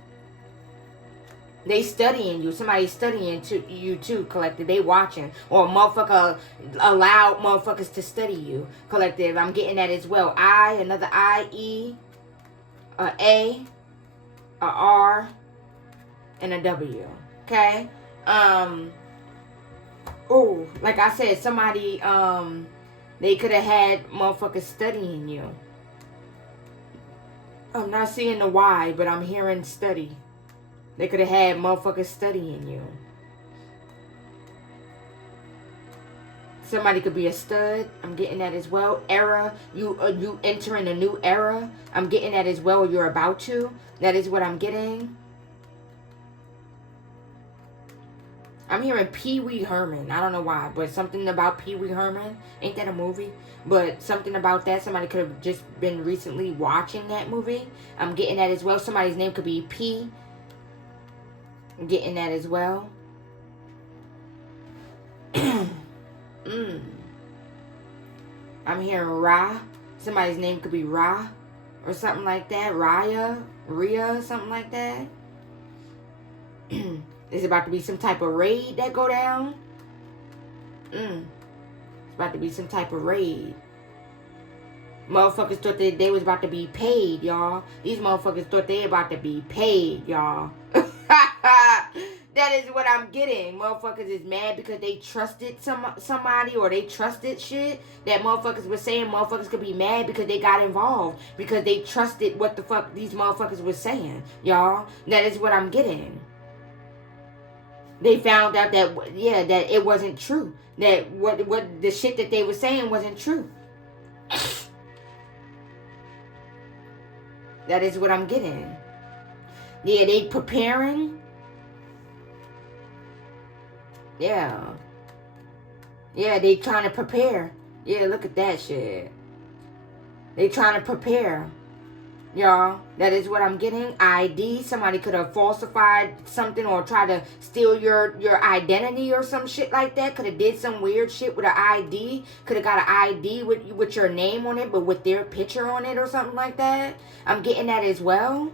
They studying you. Somebody's studying you too, collective. They watching. Or motherfucker allowed motherfuckers to study you, collective. I'm getting that as well. I, another I, E, a A, a R, and a W. Okay? Oh, like I said, somebody, they could have had motherfuckers studying you. I'm not seeing the Y, but I'm hearing study. They could have had motherfuckers studying you. Somebody could be a stud. I'm getting that as well. Era. You entering a new era. I'm getting that as well. You're about to. That is what I'm getting. I'm hearing Pee Wee Herman. I don't know why, but something about Pee Wee Herman. Ain't that a movie? But something about that. Somebody could have just been recently watching that movie. I'm getting that as well. Somebody's name could be P. I'm getting that as well. I'm hearing Ra. Somebody's name could be Ra. Or something like that. Raya. Rhea. Something like that. There's about to be some type of raid that go down. It's about to be some type of raid. Motherfuckers thought that they was about to be paid, y'all. These motherfuckers thought they about to be paid, y'all. That is what I'm getting. Motherfuckers is mad because they trusted somebody or they trusted shit. That motherfuckers was saying motherfuckers could be mad because they got involved. Because they trusted what the fuck these motherfuckers was saying, y'all. That is what I'm getting. They found out that, yeah, that it wasn't true. That what the shit that they were saying wasn't true. That is what I'm getting. Yeah, they preparing. Yeah. Yeah, they trying to prepare. Yeah, look at that shit. They trying to prepare. Y'all, that is what I'm getting. ID. Somebody could have falsified something or tried to steal your identity or some shit like that. Could have did some weird shit with an ID. Could have got an ID with your name on it, but with their picture on it or something like that. I'm getting that as well.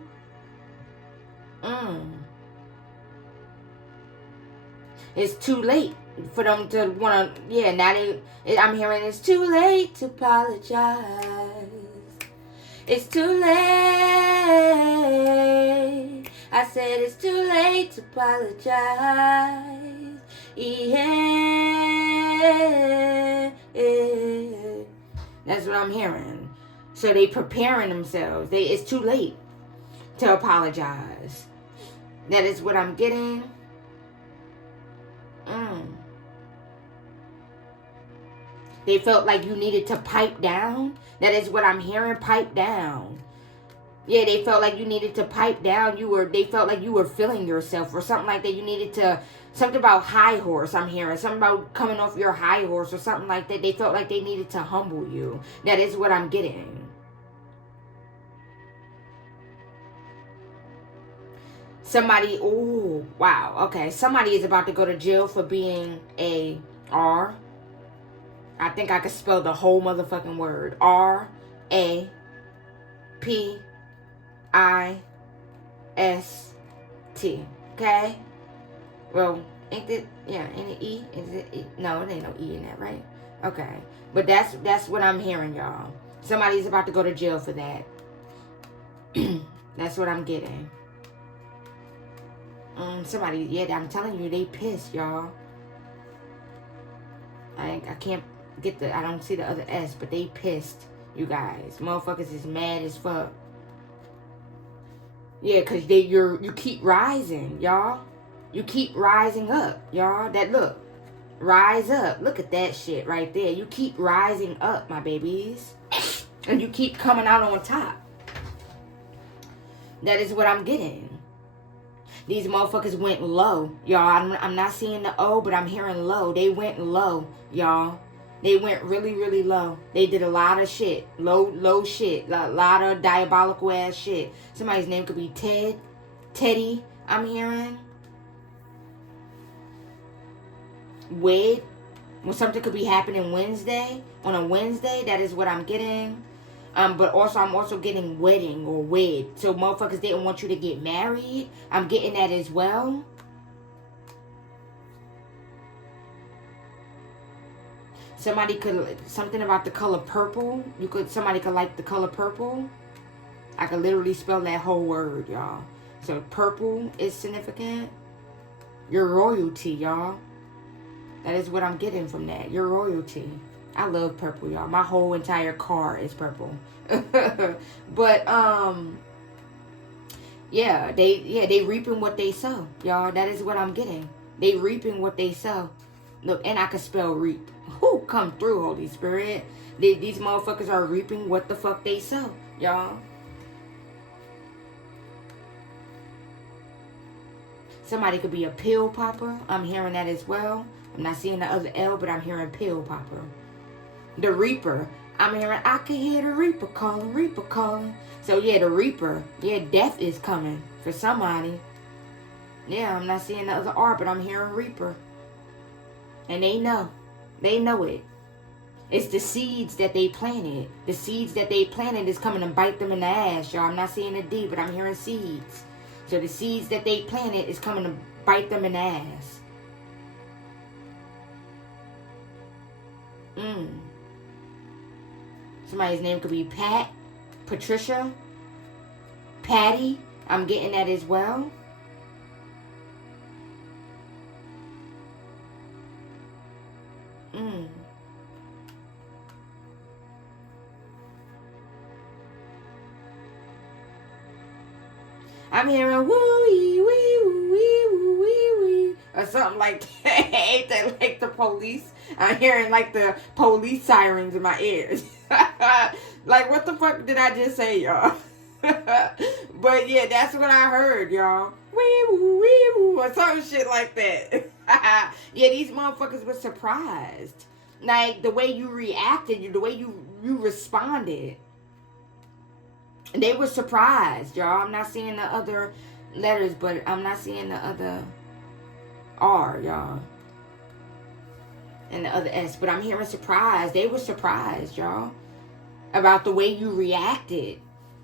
It's too late for them to want to. Yeah, now I'm hearing it's too late to apologize. It's too late. I said it's too late to apologize. Yeah. That's what I'm hearing. So they preparing themselves. It's too late to apologize. That is what I'm getting. They felt like you needed to pipe down. That is what I'm hearing. Pipe down. Yeah, they felt like you needed to pipe down. They felt like you were feeling yourself or something like that. You needed to, something about high horse, I'm hearing. Something about coming off your high horse or something like that. They felt like they needed to humble you. That is what I'm getting. Somebody, oh, wow, okay. Somebody is about to go to jail for being a R. I think I could spell the whole motherfucking word. R-A-P-I-S-T. Okay? Well, ain't it, yeah, ain't it E? Is it E? No, it ain't no E in that, right? Okay. But that's what I'm hearing, y'all. Somebody's about to go to jail for that. That's what I'm getting. Somebody, yeah, I'm telling you, they pissed, y'all. I can't get I don't see the other S, but they pissed, you guys. Motherfuckers is mad as fuck. Yeah, cause you keep rising, y'all. You keep rising up, y'all. That look, rise up. Look at that shit right there. You keep rising up, my babies, and you keep coming out on top. That is what I'm getting. These motherfuckers went low, y'all. I'm not seeing the O, but I'm hearing low. They went low, y'all. They went really, really low. They did a lot of shit. Low shit. A lot of diabolical ass shit. Somebody's name could be Teddy, I'm hearing. Wade. Well, something could be happening on a Wednesday. That is what I'm getting. But also, I'm also getting wedding or wed. So motherfuckers didn't want you to get married. I'm getting that as well. Somebody could, something about the color purple. Somebody could like the color purple. I could literally spell that whole word, y'all. So purple is significant. Your royalty, y'all. That is what I'm getting from that. Your royalty. I love purple, y'all. My whole entire car is purple. But yeah, they reaping what they sow, y'all. That is what I'm getting. They reaping what they sow. Look, and I can spell reap. Who come through, Holy Spirit? These motherfuckers are reaping what the fuck they sow, y'all. Somebody could be a pill popper. I'm hearing that as well. I'm not seeing the other L, but I'm hearing pill popper. The Reaper. I'm hearing, I can hear the Reaper calling. So yeah, the Reaper. Yeah, death is coming for somebody. Yeah, I'm not seeing the other R, but I'm hearing Reaper. And they know. They know it. It's the seeds that they planted. The seeds that they planted is coming to bite them in the ass, y'all. I'm not seeing a D, but I'm hearing seeds. So the seeds that they planted is coming to bite them in the ass. Somebody's name could be Pat, Patricia, Patty. I'm getting that as well. I'm hearing woo-wee, wee-wee, wee-wee, or something like that. Ain't that like the police? I'm hearing like the police sirens in my ears. Like, what the fuck did I just say, y'all? But yeah, that's what I heard, y'all. Wee woo, wee woo, or some shit like that. Yeah, these motherfuckers were surprised. Like the way you reacted, the way you responded. They were surprised, y'all. I'm not seeing the other letters, but I'm not seeing the other R, y'all. And the other S. But I'm hearing surprise. They were surprised, y'all. About the way you reacted.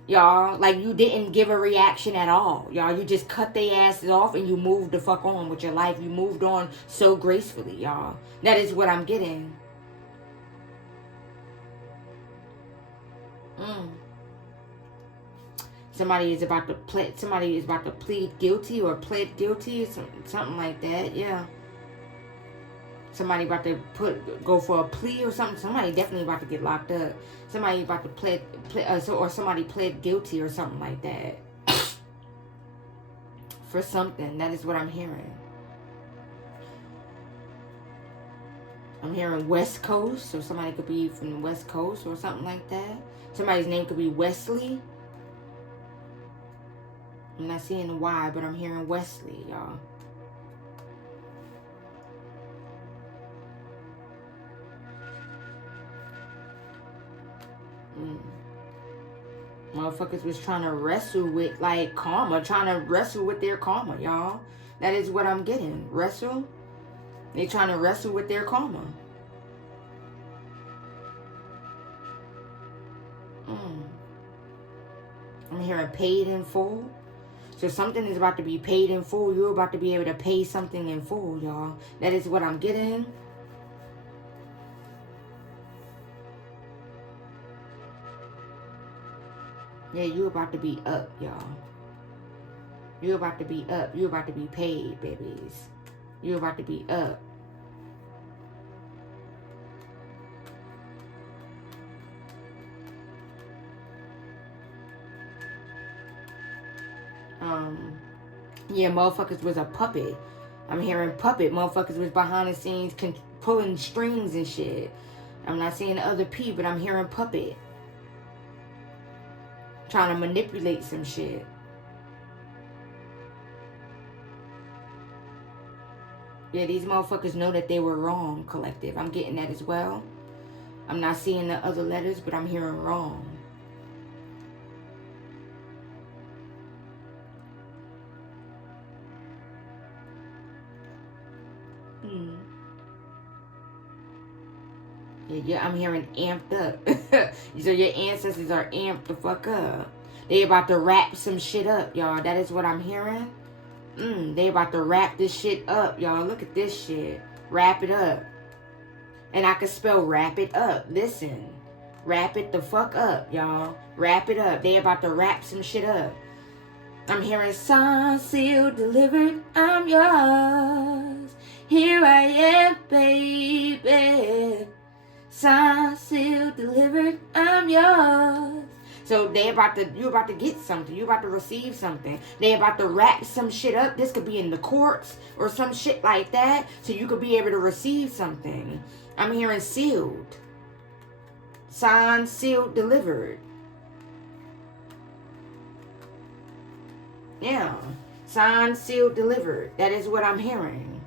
Y'all. Like you didn't give a reaction at all. Y'all. You just cut their asses off and you moved the fuck on with your life. You moved on so gracefully, y'all. That is what I'm getting. Somebody is about to plead guilty or pled guilty, something like that. Yeah. Somebody about to go for a plea or something. Somebody definitely about to get locked up. Somebody about to or somebody pled guilty or something like that. For something. That is what I'm hearing. I'm hearing West Coast, so somebody could be from the West Coast or something like that. Somebody's name could be Wesley. I'm not seeing the Y, but I'm hearing Wesley, y'all. Motherfuckers was trying to wrestle with, like, karma. Trying to wrestle with their karma, y'all. That is what I'm getting. Wrestle. They trying to wrestle with their karma. I'm hearing paid in full. So something is about to be paid in full. You're about to be able to pay something in full, y'all. That is what I'm getting. Yeah, you're about to be up, y'all. You're about to be up. You're about to be paid, babies. You're about to be up. Yeah, motherfuckers was a puppet. I'm hearing puppet. Motherfuckers was behind the scenes pulling strings and shit. I'm not seeing the other P, but I'm hearing puppet. Trying to manipulate some shit. Yeah, these motherfuckers know that they were wrong, collective. I'm getting that as well. I'm not seeing the other letters, but I'm hearing wrong. Yeah, I'm hearing amped up. So your ancestors are amped the fuck up. They about to wrap some shit up, y'all. That is what I'm hearing. They about to wrap this shit up, y'all. Look at this shit. Wrap it up. And I can spell wrap it up. Listen. Wrap it the fuck up, y'all. Wrap it up. They about to wrap some shit up. I'm hearing signed, sealed, delivered. I'm yours. Here I am, baby. Signed, sealed, delivered, I'm yours. So you're about to get something. You're about to receive something. They about to wrap some shit up. This could be in the courts or some shit like that. So you could be able to receive something. I'm hearing sealed. Signed, sealed, delivered. Yeah. Signed, sealed, delivered. That is what I'm hearing.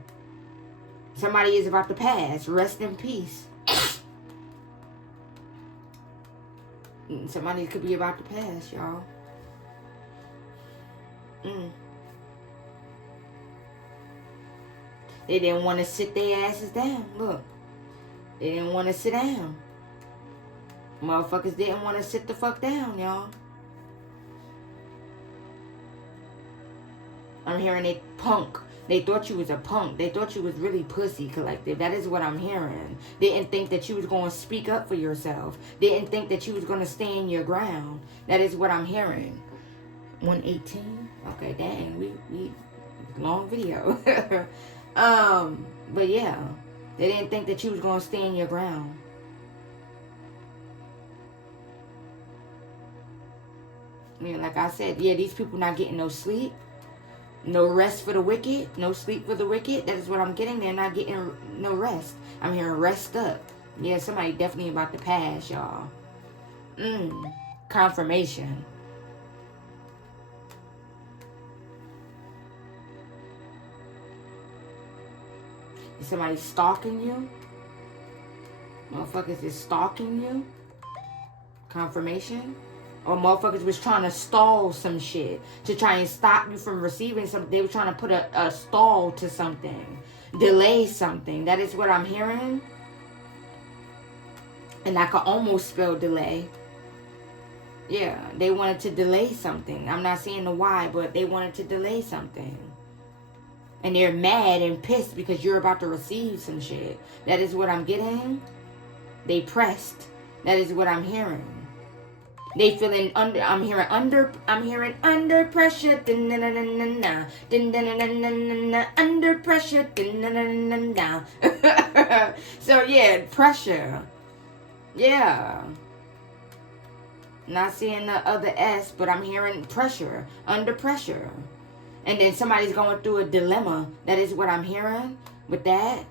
Somebody is about to pass. Rest in peace. Somebody could be about to pass, y'all. They didn't want to sit their asses down. Look. They didn't want to sit down. Motherfuckers didn't want to sit the fuck down, y'all. I'm hearing it punk. They thought you was a punk. They thought you was really pussy, collective. That is what I'm hearing. Didn't think that you was going to speak up for yourself. Didn't think that you was going to stand your ground. That is what I'm hearing. 118? Okay, dang. We long video. But yeah. They didn't think that you was going to stand your ground. Yeah, like I said, yeah, these people not getting no sleep. No rest for the wicked. No sleep for the wicked. That is what I'm getting. They're not getting no rest. I'm hearing rest up. Yeah, somebody definitely about to pass, y'all. Confirmation. Is somebody stalking you? Motherfuckers is stalking you? Confirmation? Or motherfuckers was trying to stall some shit to try and stop you from receiving something. They were trying to put a stall to something. Delay something. That is what I'm hearing. And I could almost spell delay. Yeah, they wanted to delay something. I'm not saying the why, but they wanted to delay something. And they're mad and pissed because you're about to receive some shit. That is what I'm getting. They pressed. That is what I'm hearing. They feeling under. I'm hearing under pressure. Under pressure. So yeah, pressure. Yeah. Not seeing the other S, but I'm hearing pressure. Under pressure. And then somebody's going through a dilemma. That is what I'm hearing with that.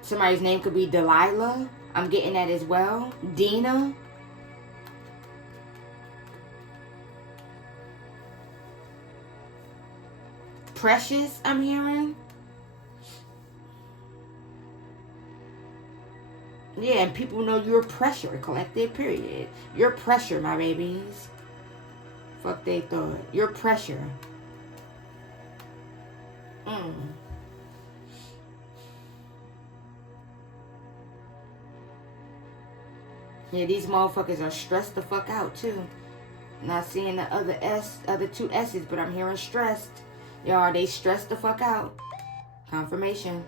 Somebody's name could be Delilah. I'm getting that as well. Dina. Precious, I'm hearing. Yeah, and people know you're pressure, collective, period. You're pressure, my babies. Fuck they thought. You're pressure. Yeah, these motherfuckers are stressed the fuck out, too. Not seeing the other two S's, but I'm hearing stressed. Y'all, they stressed the fuck out. Confirmation.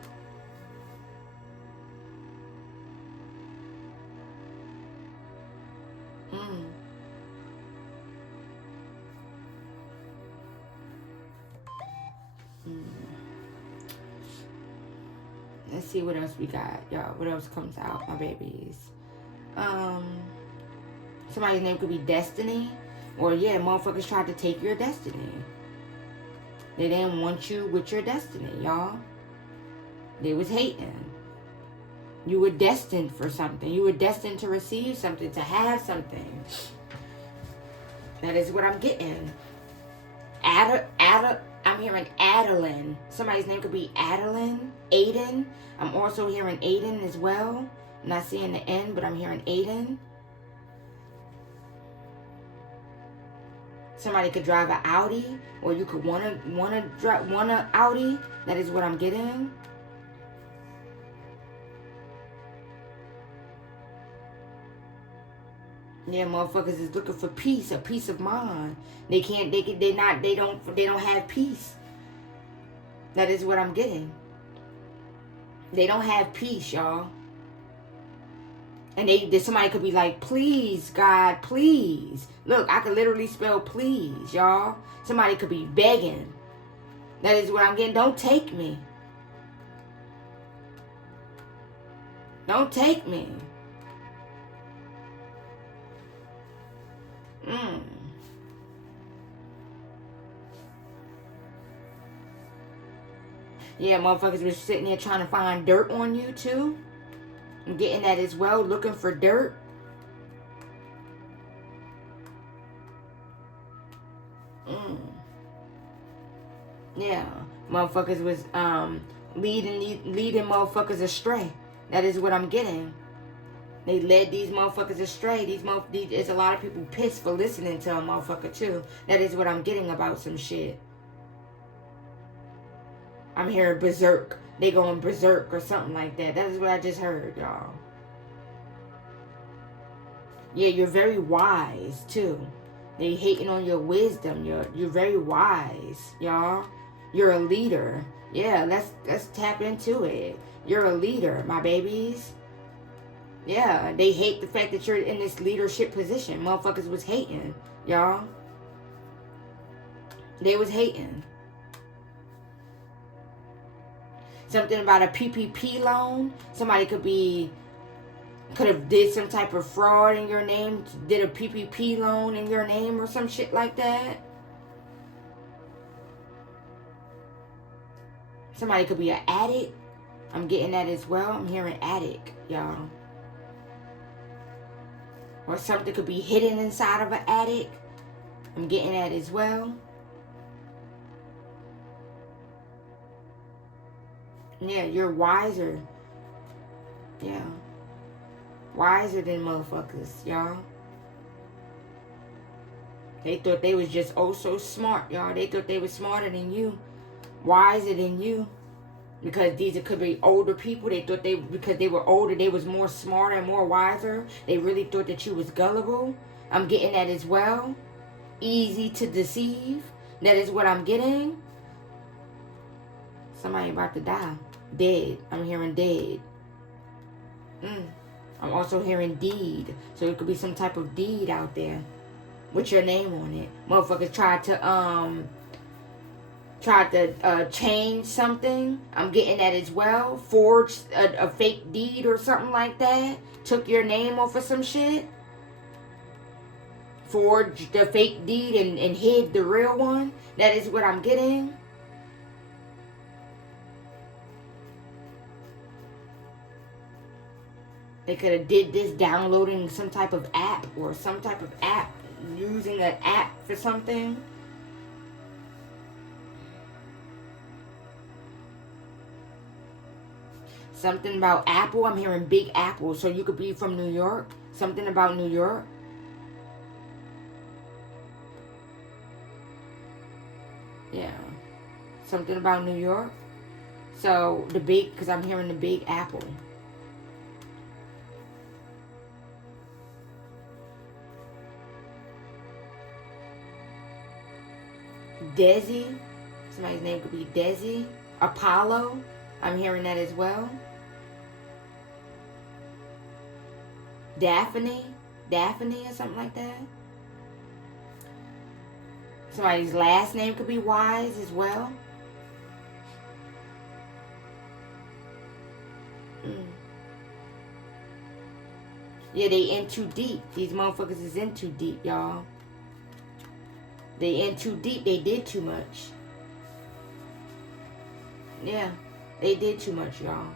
Let's see what else we got. Y'all, what else comes out, my babies? Somebody's name could be Destiny. Or yeah, motherfuckers tried to take your destiny. They didn't want you with your destiny, y'all. They was hating. You were destined for something. You were destined to receive something, to have something. That is what I'm getting. I'm hearing Adeline. Somebody's name could be Adeline. Aiden. I'm also hearing Aiden as well. I'm not seeing the N, but I'm hearing Aiden. Somebody could drive an Audi, or you could want a Audi. That is what I'm getting. Yeah, motherfuckers is looking for peace, a peace of mind. They don't have peace. That is what I'm getting. They don't have peace, y'all. And somebody could be like, please, God, please. Look, I could literally spell please, y'all. Somebody could be begging. That is what I'm getting. Don't take me. Don't take me. Yeah, motherfuckers was sitting there trying to find dirt on you, too. I'm getting that as well, looking for dirt. Yeah, motherfuckers was leading motherfuckers astray. That is what I'm getting. They led these motherfuckers astray. There's a lot of people pissed for listening to a motherfucker too. That is what I'm getting about some shit. I'm hearing berserk. They going berserk or something like that. That is what I just heard, y'all. Yeah, you're very wise too. They hating on your wisdom. You're very wise, y'all. You're a leader. Yeah, let's tap into it. You're a leader, my babies. Yeah, they hate the fact that you're in this leadership position. Motherfuckers was hating, y'all. They was hating. Something about a PPP loan. Somebody could have did some type of fraud in your name. Did a PPP loan in your name or some shit like that. Somebody could be an addict. I'm getting that as well. I'm hearing addict, y'all. Or something could be hidden inside of an attic. I'm getting that as well. Yeah, you're wiser. Yeah. Wiser than motherfuckers, y'all. They thought they was just oh so smart, y'all. They thought they was smarter than you. Wiser than you. Because these could be older people. They thought because they were older, they was more smarter and more wiser. They really thought that you was gullible. I'm getting that as well. Easy to deceive. That is what I'm getting. Somebody about to die. Dead. I'm hearing dead. I'm also hearing deed. So it could be some type of deed out there with your name on it. Motherfuckers tried to change something. I'm getting that as well. Forged a fake deed or something like that. Took your name off of some shit. Forged the fake deed and hid the real one. That is what I'm getting. They could have did this downloading some type of app or some type of app. Using an app for something. Something about Apple. I'm hearing Big Apple. So you could be from New York. Something about New York. Yeah. Something about New York. So the big, because I'm hearing the Big Apple. Desi. Somebody's name could be Desi. Apollo. I'm hearing that as well. Daphne or something like that. Somebody's last name could be Wise as well. Yeah, they in too deep. These motherfuckers is in too deep, y'all. They in too deep. They did too much. Yeah, they did too much, y'all.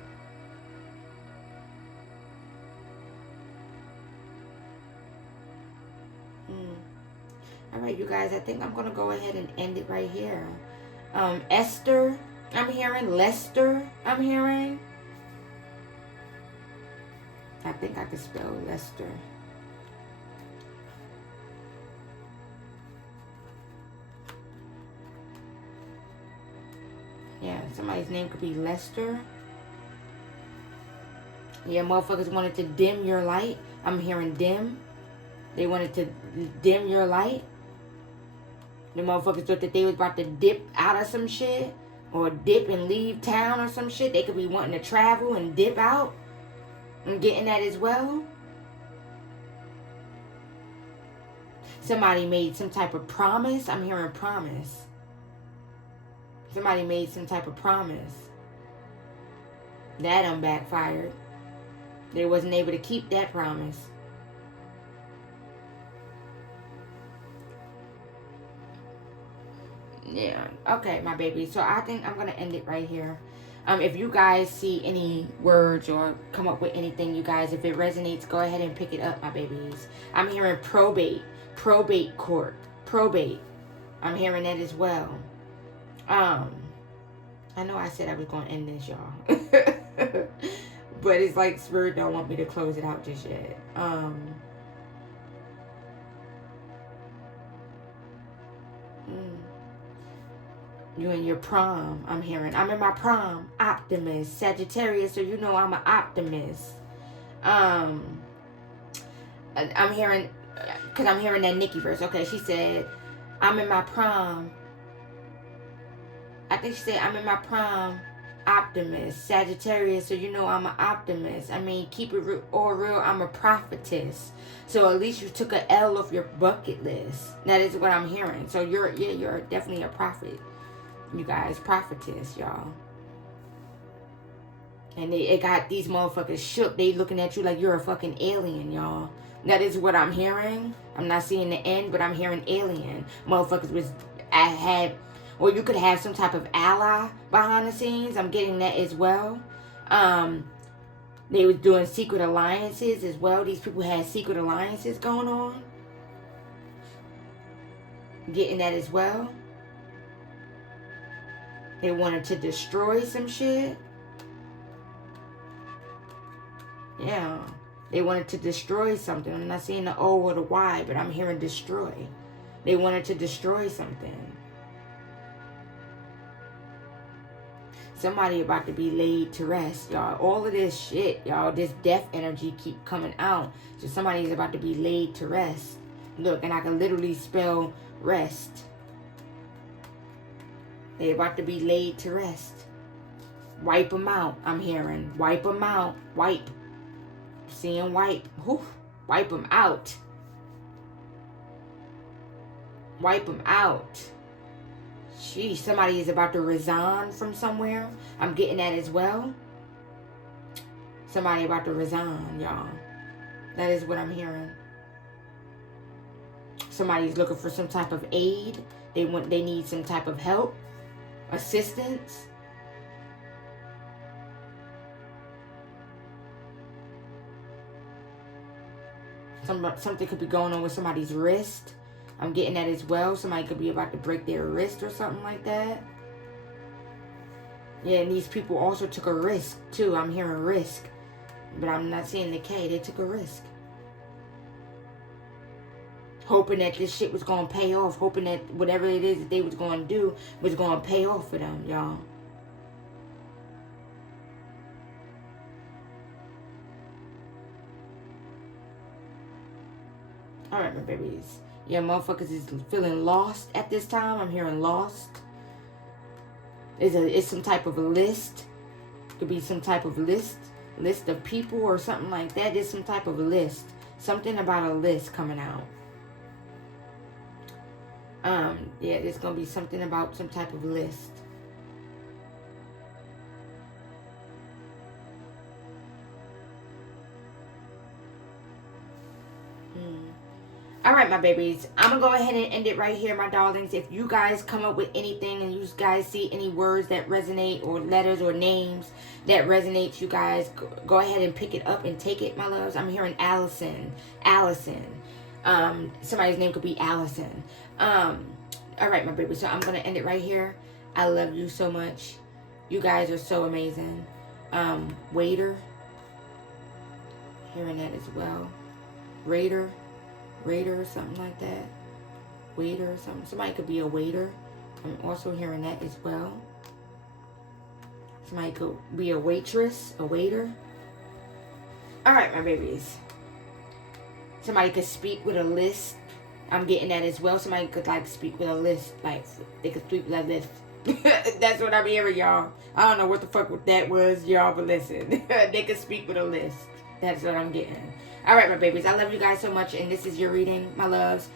Alright, you guys, I think I'm going to go ahead and end it right here. Esther, I'm hearing. Lester, I'm hearing. I think I could spell Lester. Yeah, somebody's name could be Lester. Yeah, motherfuckers wanted to dim your light. I'm hearing dim. They wanted to dim your light. The motherfuckers thought that they was about to dip out of some shit. Or dip and leave town or some shit. They could be wanting to travel and dip out. I'm getting that as well. Somebody made some type of promise. I'm hearing promise. Somebody made some type of promise. That backfired. They wasn't able to keep that promise. Yeah. Okay, my baby. So I think I'm going to end it right here. If you guys see any words or come up with anything, you guys, if it resonates, go ahead and pick it up, my babies. I'm hearing probate. Probate court. Probate. I'm hearing that as well. I know I said I was going to end this, y'all. But it's like Spirit don't want me to close it out just yet. You in your prom, I'm hearing. I'm in my prom. Optimist. Sagittarius, so you know I'm an optimist. I'm hearing, because I'm hearing that Nicki verse. Okay, she said, I'm in my prom. I think she said, I'm in my prom. Optimist. Sagittarius, so you know I'm an optimist. I mean, keep it real, I'm a prophetess. So at least you took an L off your bucket list. That is what I'm hearing. So you're definitely a prophet. You guys, prophetess, y'all. And it got these motherfuckers shook. They looking at you like you're a fucking alien, y'all. That is what I'm hearing. I'm not seeing the end, but I'm hearing alien. Motherfuckers or you could have some type of ally behind the scenes. I'm getting that as well. They was doing secret alliances as well. These people had secret alliances going on. Getting that as well. They wanted to destroy some shit. Yeah. They wanted to destroy something. I'm not saying the O or the Y, but I'm hearing destroy. They wanted to destroy something. Somebody about to be laid to rest, y'all. All of this shit, y'all, this death energy keep coming out. So somebody's about to be laid to rest. Look, and I can literally spell rest. They're about to be laid to rest. Wipe them out, I'm hearing. Wipe them out. Wipe. Seeing wipe. Whew. Wipe them out. Wipe them out. Sheesh, somebody is about to resign from somewhere. I'm getting that as well. Somebody about to resign, y'all. That is what I'm hearing. Somebody's looking for some type of aid. They need some type of help, assistance. Something could be going on with somebody's wrist. I'm getting that as well. Somebody could be about to break their wrist or something like that. Yeah, and these people also took a risk too. I'm hearing risk. But I'm not seeing the K. They took a risk. Hoping that this shit was going to pay off. Hoping that whatever it is that they was going to do was going to pay off for them, y'all. Alright, my babies. Yeah, motherfuckers is feeling lost at this time. I'm hearing lost. It's some type of a list. Could be some type of list of people or something like that. There's some type of a list. Something about a list coming out. Yeah, there's gonna be something about some type of list. All right, my babies. I'm going to go ahead and end it right here, my darlings. If you guys come up with anything and you guys see any words that resonate or letters or names that resonates, you guys go ahead and pick it up and take it, my loves. I'm hearing Allison. Allison. Somebody's name could be Allison. All right, my babies. So I'm going to end it right here. I love you so much. You guys are so amazing. Waiter. Hearing that as well. Raider or something like that. Waiter or something. Somebody could be a waiter. I'm also hearing that as well. Somebody could be a waitress, a waiter. Alright, my babies. Somebody could speak with a list. I'm getting that as well. Somebody could like speak with a list. Like they could speak with a list. That's what I'm hearing, y'all. I don't know what the fuck that was, y'all, but listen. They could speak with a list. That's what I'm getting. Alright, my babies. I love you guys so much. And this is your reading, my loves.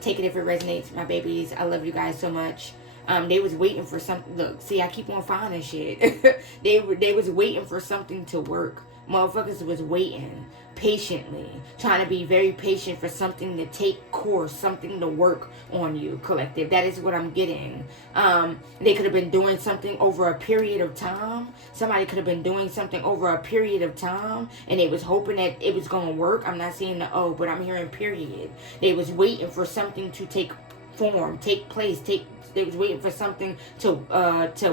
Take it if it resonates, my babies. I love you guys so much. They was waiting for something. Look, see, I keep on finding shit. They was waiting for something to work. Motherfuckers was waiting patiently, trying to be very patient for something to take course, something to work on you, collective. That is what I'm getting. They could have been doing something over a period of time. Somebody could have been doing something over a period of time, and they was hoping that it was going to work. I'm not seeing the O, but I'm hearing period. They was waiting for something to take form, take place, they was waiting for something to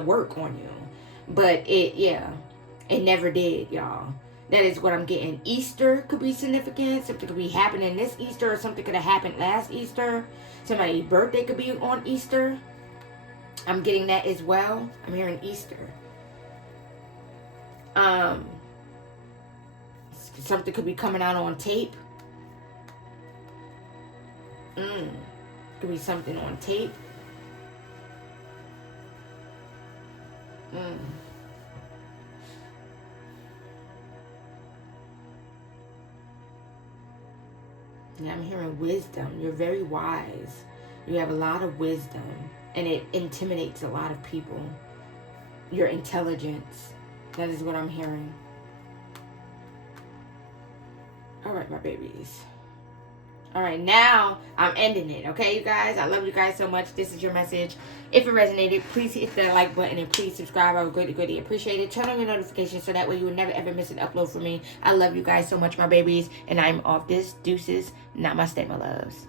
work on you. But it never did, y'all. That is what I'm getting. Easter could be significant. Something could be happening this Easter, or something could have happened last Easter. Somebody's birthday could be on Easter. I'm getting that as well. I'm hearing Easter. Something could be coming out on tape. Could be something on tape. And I'm hearing wisdom. You're very wise. You have a lot of wisdom. And it intimidates a lot of people. Your intelligence. That is what I'm hearing. Alright, my babies. Alright, now I'm ending it. Okay, you guys? I love you guys so much. This is your message. If it resonated, please hit that like button and please subscribe. I would greatly appreciate it. Turn on your notifications so that way you will never ever miss an upload from me. I love you guys so much, my babies. And I'm off this. Deuces. Namaste, my loves.